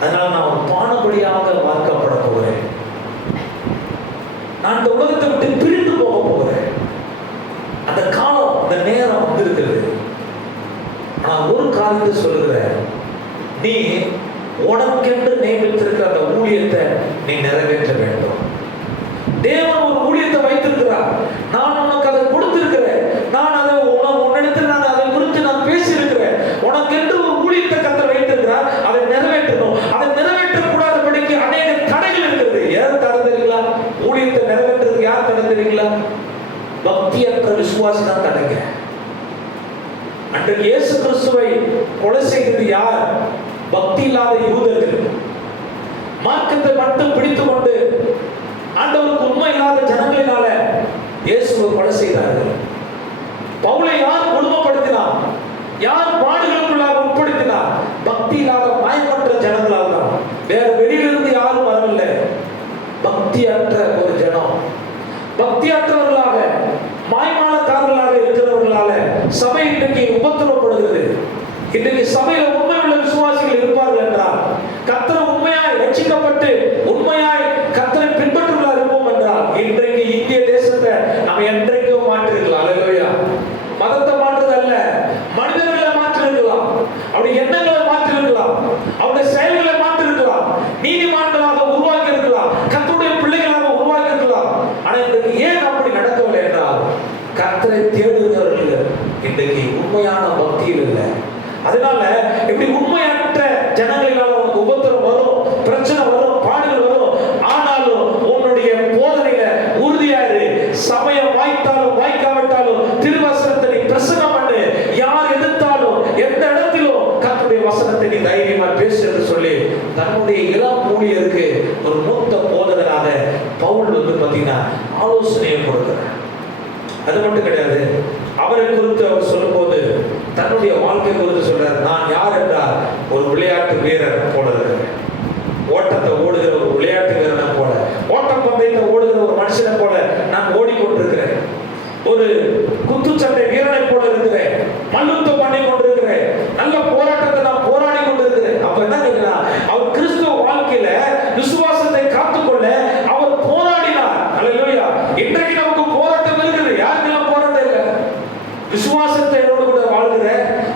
அதனால நான் ஒரு பானபடியாக வார்க்கப்பட போகிறேன். நான் இந்த உலகத்தை விட்டு பிரிந்து போக போகிறேன். அந்த காலம், அந்த நேரம் வந்திருக்கிறது. நான் ஒரு காரியத்தை சொல்லுகிறேன், நீ உனக்கென்று நியமித்திருக்கிற அந்த ஊழியத்தை நீ நிறைவேற்ற வேண்டும். தேவன் ஒரு ஊழியத்தை வைத்திருக்கிறார். நான் உனக்கு அதை கொடுத்திருக்கிறேன். நான் அதை உன்னிடத்தில் நான் அதை குறித்து நான் பேசியிருக்கிறேன். உனக்கென்று ஒரு ஊழியத்தை கர்த்தர் வைத்திருக்கிறார். அதை நிறைவேற்றணும். அதை நிறைவேற்றக்கூடாதபடிக்கு அநேக தடைகள் இருக்கிறது. யார் தடை தெரியுங்களா? ஊழியத்தை நிறைவேற்றுறதுக்கு யார் தடை தெரியுங்களா? பக்தியற்ற விசுவாசி தான் தடைங்க. அன்றைக்கு இயேசு கிறிஸ்துவை கொலை செய்தது யார்? பக்தி இல்லாத யூதர்கள். மார்க்கத்தை மட்டும் பிடித்துக் கொண்டு ஆண்டவருக்கு உண்மை இல்லாத ஜனங்களினால இயேசுவை கொலை செய்தார்கள். பவுலை யார் கொடுமைப்படுத்தினார்? யார் பாடுகளுக்குள்ளாக உட்படுத்தினார்? பக்தி இல்லாத மாயமற்ற ஜனங்களால் தான். வேற வெளியிலிருந்து யாரும் வரவில்லை. பக்தியற்ற ஒரு ஜனம், பக்தியற்றவர்களாக, மாய்மாலக்காரர்களாக இருக்கிறவர்களால சபை இன்றைக்கு உபத்திரவப்படுகிறது. இன்றைக்கு சபையில உண்மை உள்ள விசுவாசிகள் இருப்பார்கள் என்றால், கர்த்தரை உண்மையாய் ரட்சிக்கப்பட்டு உண்மையாய் கர்த்தரை பின்பற்றுவதாக இருப்போம் என்றால், இன்றைக்கு இந்திய தேசத்தை நம்ம என்றைக்கும் மாற்றிருக்கலாம். அல்லேலூயா. மதத்தை மாற்றுறது அல்ல, மனிதர்களை மாற்றிருக்கலாம், அவருடைய எண்ணங்களை மாற்றிருக்கலாம், அவருடைய செயல்களை மாற்றிருக்கலாம், நீதிமான்களாக உருவாக்கி இருக்கலாம், கர்த்தருடைய பிள்ளைகளாக உருவாக்கி இருக்கலாம். ஆனா இன்றைக்கு ஏன் அப்படி நடக்கவில்லை என்றால், கர்த்தரை தேடுகிறவர்கள் இன்றைக்கு உண்மையான பக்தியில் இல்லை. அதனால இப்படி உண்மையற்ற ஜனங்களினால் உனக்கு உபத்திரம் வரும், பிரச்சனை வரும், பாடுகள் வரும். ஆனாலும் உன்னுடைய போதனையில உறுதியாரு. சமயம் வாய்த்தாலும் வாய்க்காவிட்டாலும் திருவசனத்தை நீ பிரசங்கம் பண்ணு. யார் எதிர்த்தாலும் எந்த இடத்திலும் கர்த்தருடைய வசனத்தை நீ தைரியமா பேசு என்று சொல்லி தன்னுடைய இளம் ஊழியருக்கு ஒரு மூத்த போதகராக பவுல் பார்த்தீங்கன்னா ஆலோசனையை கொடுக்கிறார். அது மட்டும் கிடையாது, அவரை குறித்து அவர் சொல்லும்போது தன்னுடைய வாழ்க்கை குறித்து சொல்றார். நான் யார் என்றால் ஒரு விளையாட்டு வீரர் போல இருக்கிறேன், ஓட்டத்தை ஓடுகிற ஒரு விளையாட்டு வீரனை போல, ஓட்டப்பந்தயத்தை ஓடுகிற ஒரு மனுஷனை போல நான் ஓடிக்கொண்டிருக்கிறேன். ஒரு குத்துச்சண்டை வீரனை போல இருக்கிறேன், மல்யுத்தம் பண்ணி கொண்டிருக்கிறேன், நல்ல போராட்டத்தை நான் போராடி கொண்டிருக்கிறேன். அப்ப என்ன கேட்கிறா, அவர் கிறிஸ்துவ வாழ்க்கையில விசுவாசத்தை காத்துக்கொள்ள அவர் போராடினார். அல்லேலூயா. இன்றைக்கு நமக்கு போராட்டம் இருக்குது. யாருக்கெல்லாம் போராட்டம் இல்லை? விசுவாசத்தை என்னோடு கூட வாழ்கிற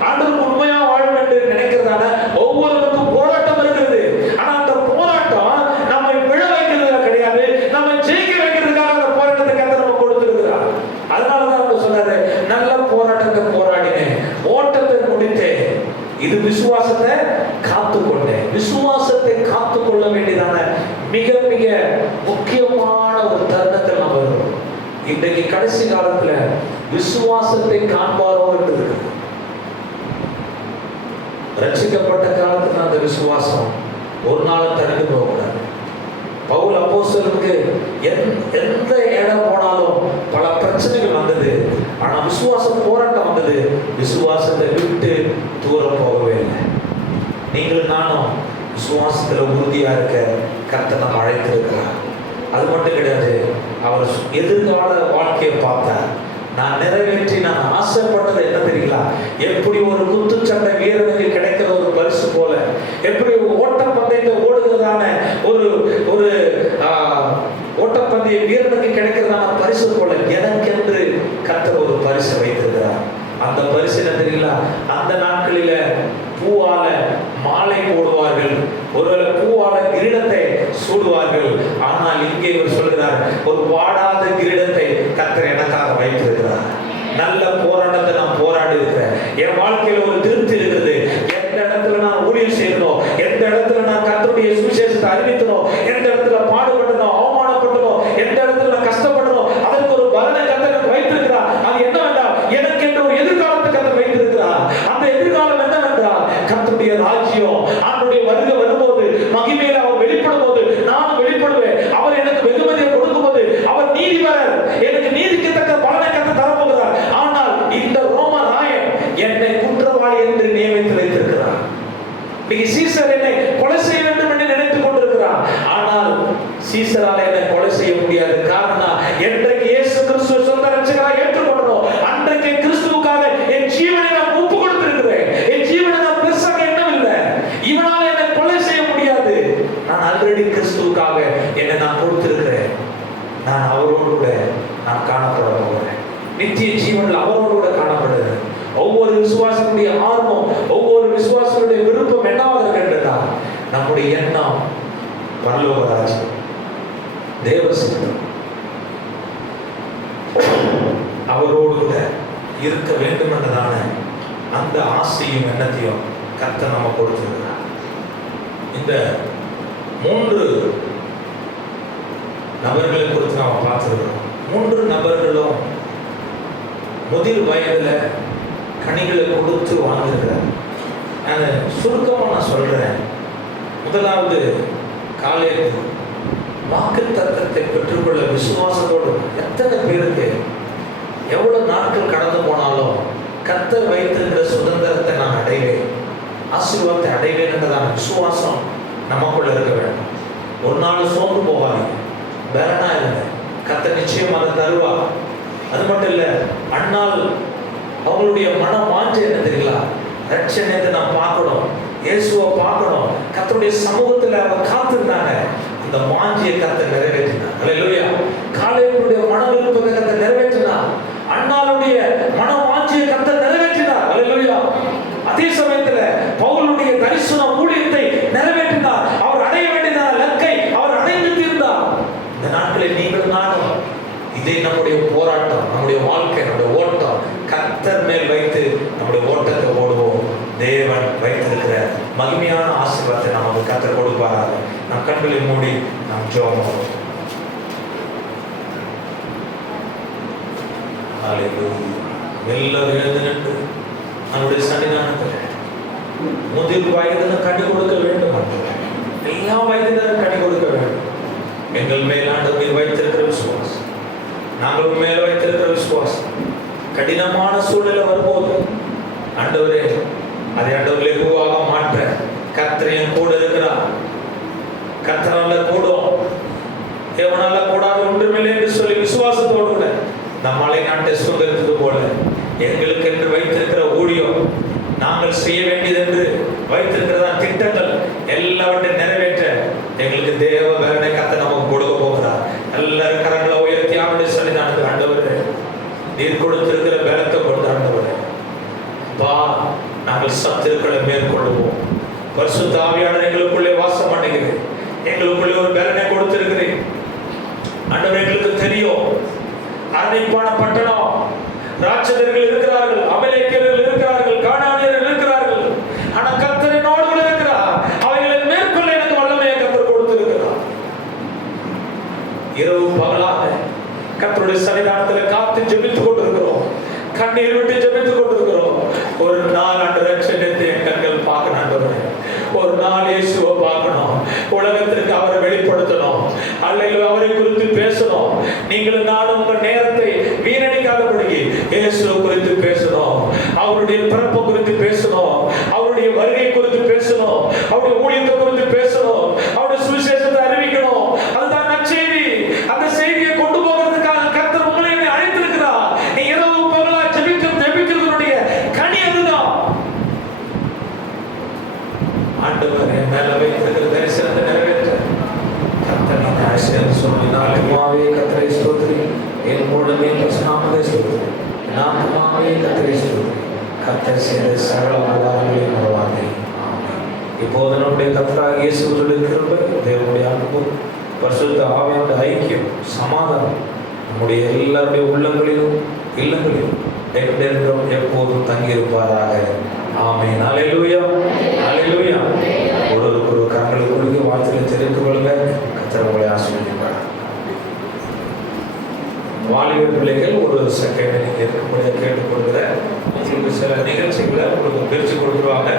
ஆண்டவருக்கு உண்மையா வாழ வேண்டும் நினைக்கிறதான ஒவ்வொருவருக்கும் போராட்டம் இருக்கிறது. ஆனா அந்த போராட்டம் நம்மை விழ வைக்கிறதுல கிடையாது, நம்ம ஜெயிக்க வைக்கிறதுக்காக அந்த போராட்டத்தை கர்த்தர் நம்ம கொடுத்திருக்கிறார். அதனாலதான் அவர் சொன்னாரு, நல்ல போராட்டத்தை போராடினேன், ஓட்டத்தை முடித்தேன், இது விசுவாசத்தை காத்துக்கொண்டேன். விசுவாசத்தை காத்துக்கொள்ள வேண்டியதான மிக மிக முக்கியமான ஒரு தருணத்தில் நம்ம இருக்கோம். இன்றைக்கு கடைசி காலத்துல விசுவாசத்தை காண்பாரோ என்று இருக்கு. ரட்சிக்கப்பட்ட காலத்துல அந்த விசுவாசம் ஒரு நாள் தடுத்து போகக்கூடாது. பவுல் அப்போஸ்தலனுக்கு எந்த இடம் போனாலும் பல பிரச்சனைகள் வந்தது. ஆனா விசுவாச போராட்டம் வந்தது. விசுவாசத்தை விட்டு தூரம் போகவே இல்லை. நீங்கள் நானும் விசுவாசத்துல உறுதியா இருக்க கர்த்தர் நம்ம அழைத்திருக்கிறார். அது மட்டும் கிடையாது, அவர் எதிர்கால வாழ்க்கையை பார்த்தார். நான் நிறைவேற்றி நான் ஆசைப்பட்டது என்ன தெரியுங்களா? எப்படி ஒரு குத்துச்சண்டை வீரனுக்கு கிடைக்கிற ஒரு பரிசு போல, எப்படி ஓட்டப்பந்தயத்தை ஓடுகிறதான ஒரு ஒரு ஓட்டப்பந்தய வீரனுக்கு கிடைக்கிறதான பரிசு போல எனக்கென்று கர்த்தர் ஒரு பரிசு வைத்திருக்கிறார். அந்த பரிசு என்ன தெரியுங்களா? அந்த நாட்களில பூவால மாலை போடுவார்கள், ஒருவேளை பூவால கிரீடத்தை சூடுவார்கள். ஆனால் இங்கே இவர் சொல்கிறார், ஒரு வாடாத கிரீடத்தை கர்த்தர் எனக்காக வைத்திருக்கிறார். நல்ல போராட்டத்தை நான் போராடி இருக்கிறேன். என் வாழ்க்கையில ஒரு திருப்தி இருக்குது. எந்த இடத்துல நான் ஊழியம் செய்யணும், எந்த இடத்துல நான் கர்த்தருடைய சுவிசேஷத்தை அறிவிக்கணும், எந்த இடத்துல பாடுபடணும், அவமானப்படணும், எந்த இடத்துல நான் கஷ்டப்படணும், அதற்கு ஒரு பலனை கர்த்தர் வைத்திருக்கிறார். அது என்னவென்றால் எனக்கு என்று ஒரு எதிர்காலத்தை கர்த்தர் வைத்திருக்கிறார். அந்த எதிர்காலம் என்னவென்றால் கர்த்தருடைய ராஜ்யம், ஆண்டவருடைய வருகை வரும்போது மகிமையில அவர் வெளிப்படும் போது நானும் வெளிப்படுவேன். அவர் எனக்கு வெகுமதியை கொடுக்கும் போது அவர் நீதிபரர், எனக்கு நீதிக்கு தக்க பலனை கர்த்தர் தரப்போகிறார். ஆனால் இந்த ரோம நாயன் என்னை குற்றவாளி என்று நியமித்து வைத்திருக்கிறார். சீசர் என்னை கொலை செய்ய வேண்டும் என்று நினைத்துக் கொண்டிருக்கிறார். ஆனால் சீசரால் என்னை கொலை செய்ய முடியாது. காரணம், என்றைக்கு இயேசு கிறிஸ்துவை சொந்த ரட்சகராக ஏற்றுக்கொண்டோம், அன்றைக்கு கிறிஸ்துவுக்காக என் ஜீவனை நான் ஒப்பு கொடுத்திருக்கிறேன். என் ஜீவனை நான் பெருசாக எண்ணவில்லை. இவனால் என்னை கொலை செய்ய முடியாது. நான் ஆல்ரெடி கிறிஸ்துவுக்காக என்னை நான் கொடுத்திருக்கிறேன். நான் அவரோடு கூட நான் காணப்பட போகிறேன். நித்திய ஜீவனில் அவரோடு கூட காணப்படுகிறேன். ஒவ்வொரு விசுவாசனுடைய ஆர்வம், ஒவ்வொரு விசுவாசனுடைய விருப்பம் என்னவாக இருக்கின்றதா? நம்முடைய எண்ணம் பரலோக ராஜ்யம், தேவ சித்தம், அவரோடு கூட இருக்க வேண்டும் என்றதான அந்த ஆசையும் எண்ணத்தையும் கர்த்தர் நம்ம கொடுத்திருக்கிறார். இந்த 3 நபர்களை குறித்து நாம் பார்த்திருக்கிறோம். 3 நபர்களும் முதிர் வயதுல கனிகளை கொடுத்து வாழ்ந்திருக்கிறார். நான் சுருக்கமாக நான் சொல்றேன். முதலாவது காலேப் வாக்குத்தத்தத்தை பெற்றுக்கொள்ள விசுவாசத்தோடு எத்தனை பேருக்கு எவ்வளவு நாட்கள் கடந்து போனாலும் கர்த்தர் வைத்திருக்கிற சுதந்திரத்தை நான் அடைவேன், ஆசீர்வாதத்தை அடைவேன் என்றதான விசுவாசம் நமக்குள்ள இருக்க வேண்டும். ஒரு நாள் சோர்ந்து போகாதீங்க, பேரனா இருங்க, கர்த்தர் நிச்சயமாக தருவார். அது மட்டும் இல்லை, அண்ணால் அவங்களுடைய மன வாஞ்சை என்ன தெரியுங்களா? ரட்சணியத்தை நாம் பார்க்கணும், இயேசுவை பார்க்கணும். கர்த்தருடைய சமூகத்துல அவங்க காத்திருந்தாங்க. அந்த வாஞ்சியை கர்த்தர் நிறைவேற்றினார். அல்லேலூயா. காலேபுடைய மன விருப்பத்தை கர்த்தர் நிறைவேற்றினார். அன்னாளுடைய மன வாஞ்சியை கர்த்தர் நிறைவேற்றினார். அல்லேலூயா. அதே சமயத்துல பவுலுடைய தரிசன ஊழியத்தை நிறைவேற்றினார். அவர் அடைய வேண்டிய இலக்கை அவர் அடைந்து தீர்ந்தார். இந்த நாட்களில் நீங்கள் நானும் இதே நம்முடைய போராட்டம், நம்முடைய வாழ்க்கை, நம்முடைய ஓட்டம் கர்த்தர் மேல் வைத்து நம்முடைய ஓட்டத்தை ஓடுவோம். தேவன் வைத்திருக்கிற மகிமையான ஆசீர்வாதத்தை நமக்கு கர்த்தர் கொடுப்பாராக. நம் கண்களை மூடி நாம் ஜெபம் பண்ணுவோம். எல்லாரும் எழுந்து நின்று நம்முடைய சன்னிதானத்தில் முதிர் வயதில் கனி கொடுக்க வேண்டும். எல்லா வயதினரும் கனி கொடுக்க வேண்டும். எங்கள் மேல் ஆண்டவர் வைத்திருக்கிற விசுவாசம், நாங்கள் மேல் வைத்திருக்கிற விசுவாசம் கடினமான சூழ்நிலை வரும்போது ஆண்டவரே அதை ஆண்டவர் லெகுவாக மாற்ற கர்த்தர் கூட இருக்கிறார். கர்த்தரால கூடும், தேவனால கூடாது ஒன்றுமில்லை என்று சொல்லி விசுவாசத்தோடு நம் மலை நாட்டை சுதந்திரத்தது போல எங்களுக்கு என்று வைத்திருக்கிற ஊழியம், நாங்கள் செய்ய வேண்டியது என்று வைத்திருக்கிறதா திட்டங்கள் எல்லாவற்றையும் நிறைவேற்ற எங்களுக்கு தேவ பலனை கர்த்தர் நமக்கு கொடுக்க போகிறார். எல்லாரும் கரங்களை உயர்த்தி அவருடைய சன்னிதானத்தில் ஆண்டவரே நீர் கொடுத்திருக்கிற பலத்தை கொண்டு ஆண்டவரே பா நாங்கள் சத்துருக்களை மேற்கொள்வோம். பரிசுத்த ஆவியானவர் எங்களுக்குள்ளே வாசம் பண்ணுகிறேன். எங்களுக்குள்ளே ஒரு பலனை கொடுத்திருக்கிறேன் ஆண்டவர். எங்களுக்கு தெரியும் அரணிப்பான பட்டணம் ராட்சதர்கள் இருக்கிறார்கள், அமலேக்கியர்கள் இருக்கிறார்கள், கானானியர்கள் இருக்கிறார்கள். ஆனா கர்த்தர் என்னோடு கூட இருக்கிறார். அவைகளை மேற்கொள்ள எனக்கு வல்லமையை கர்த்தர் கொடுத்திருக்கிறார். இரவு பகலாக கர்த்தருடைய சன்னிதானத்தில் காத்து ஜெபித்துக் கொண்டிருக்கிறோம், கண்ணீர் விட்டு ஜெபித்துக் கொண்டிருக்கிறோம். ஒரு நாள் அந்த ரட்சணத்தை என் கண்கள் பார்க்கணும் ஆண்டவரே. ஒரு நாள் இயேசுவை பார்க்கணும், உலகத்திற்கு அவரை வெளிப்படுத்தணும், அல்லது அவரை குறித்து பேசணும். நீங்களும் நானும் உங்கள் நேரத்தை வீணடிக்காதபடி இயேசுவை குறித்து பேசணும், அவருடைய பிறப்பு குறித்து பேசணும், அவருடைய வருகை குறித்து பேசணும், அவருடைய ஊழியத்தை குறித்து பேசணும், அவருடைய சுவிசேஷத்தை அறிவிக்கணும். அதுதான் நற்செய்தி. அந்த செய்தியை கொண்டு போகிறதுக்காக கர்த்தர் உங்களை அழைத்திருக்கிறார். நீ இரவு பகலா ஜெபிக்கிறதுடைய கனி அதுதான். ஆண்டவர் என் மேல வைத்திருக்கிற தரிசனத்தை நிறைவேற்ற கர்த்தர் நீ ஆசீர்வாதம் சொன்னாலே மாவே கர்த்தரை ஸ்தோத்திரி, என் மூலமே நாமத்தை ஸ்தோத்திரி, நாமமாவே கர்த்தரை ஸ்தோத்திரி. கர்த்தர் செய்த சகல உபகாரங்களையும் மறவாதே. இப்போது நம்முடைய கர்த்தராகிய இயேசுவுடைய கிருபை, தேவனுடைய அன்பு, பரிசுத்த ஆவியானவருடைய ஐக்கியம், சமாதானம் நம்முடைய எல்லாருடைய உள்ளங்களிலும் இல்லங்களிலும் என்றென்றும் எப்போதும் தங்கியிருப்பாராக. ஆமென். அல்லேலூயா, அல்லேலூயா. ஒரு கரங்களுக்கு வாழ்த்துக்களை தெரிந்து கொள்ளுங்க. கர்த்தர் உங்களை ஆசீர்வதிப்பார். வாலிப பிள்ளைகள் ஒரு செகண்ட் நீங்க இருக்கும்படியாக கேட்டுக்கொள்கிற சில நிகழ்ச்சிகளை உங்களுக்கு பிரித்து கொடுத்துருவாங்க.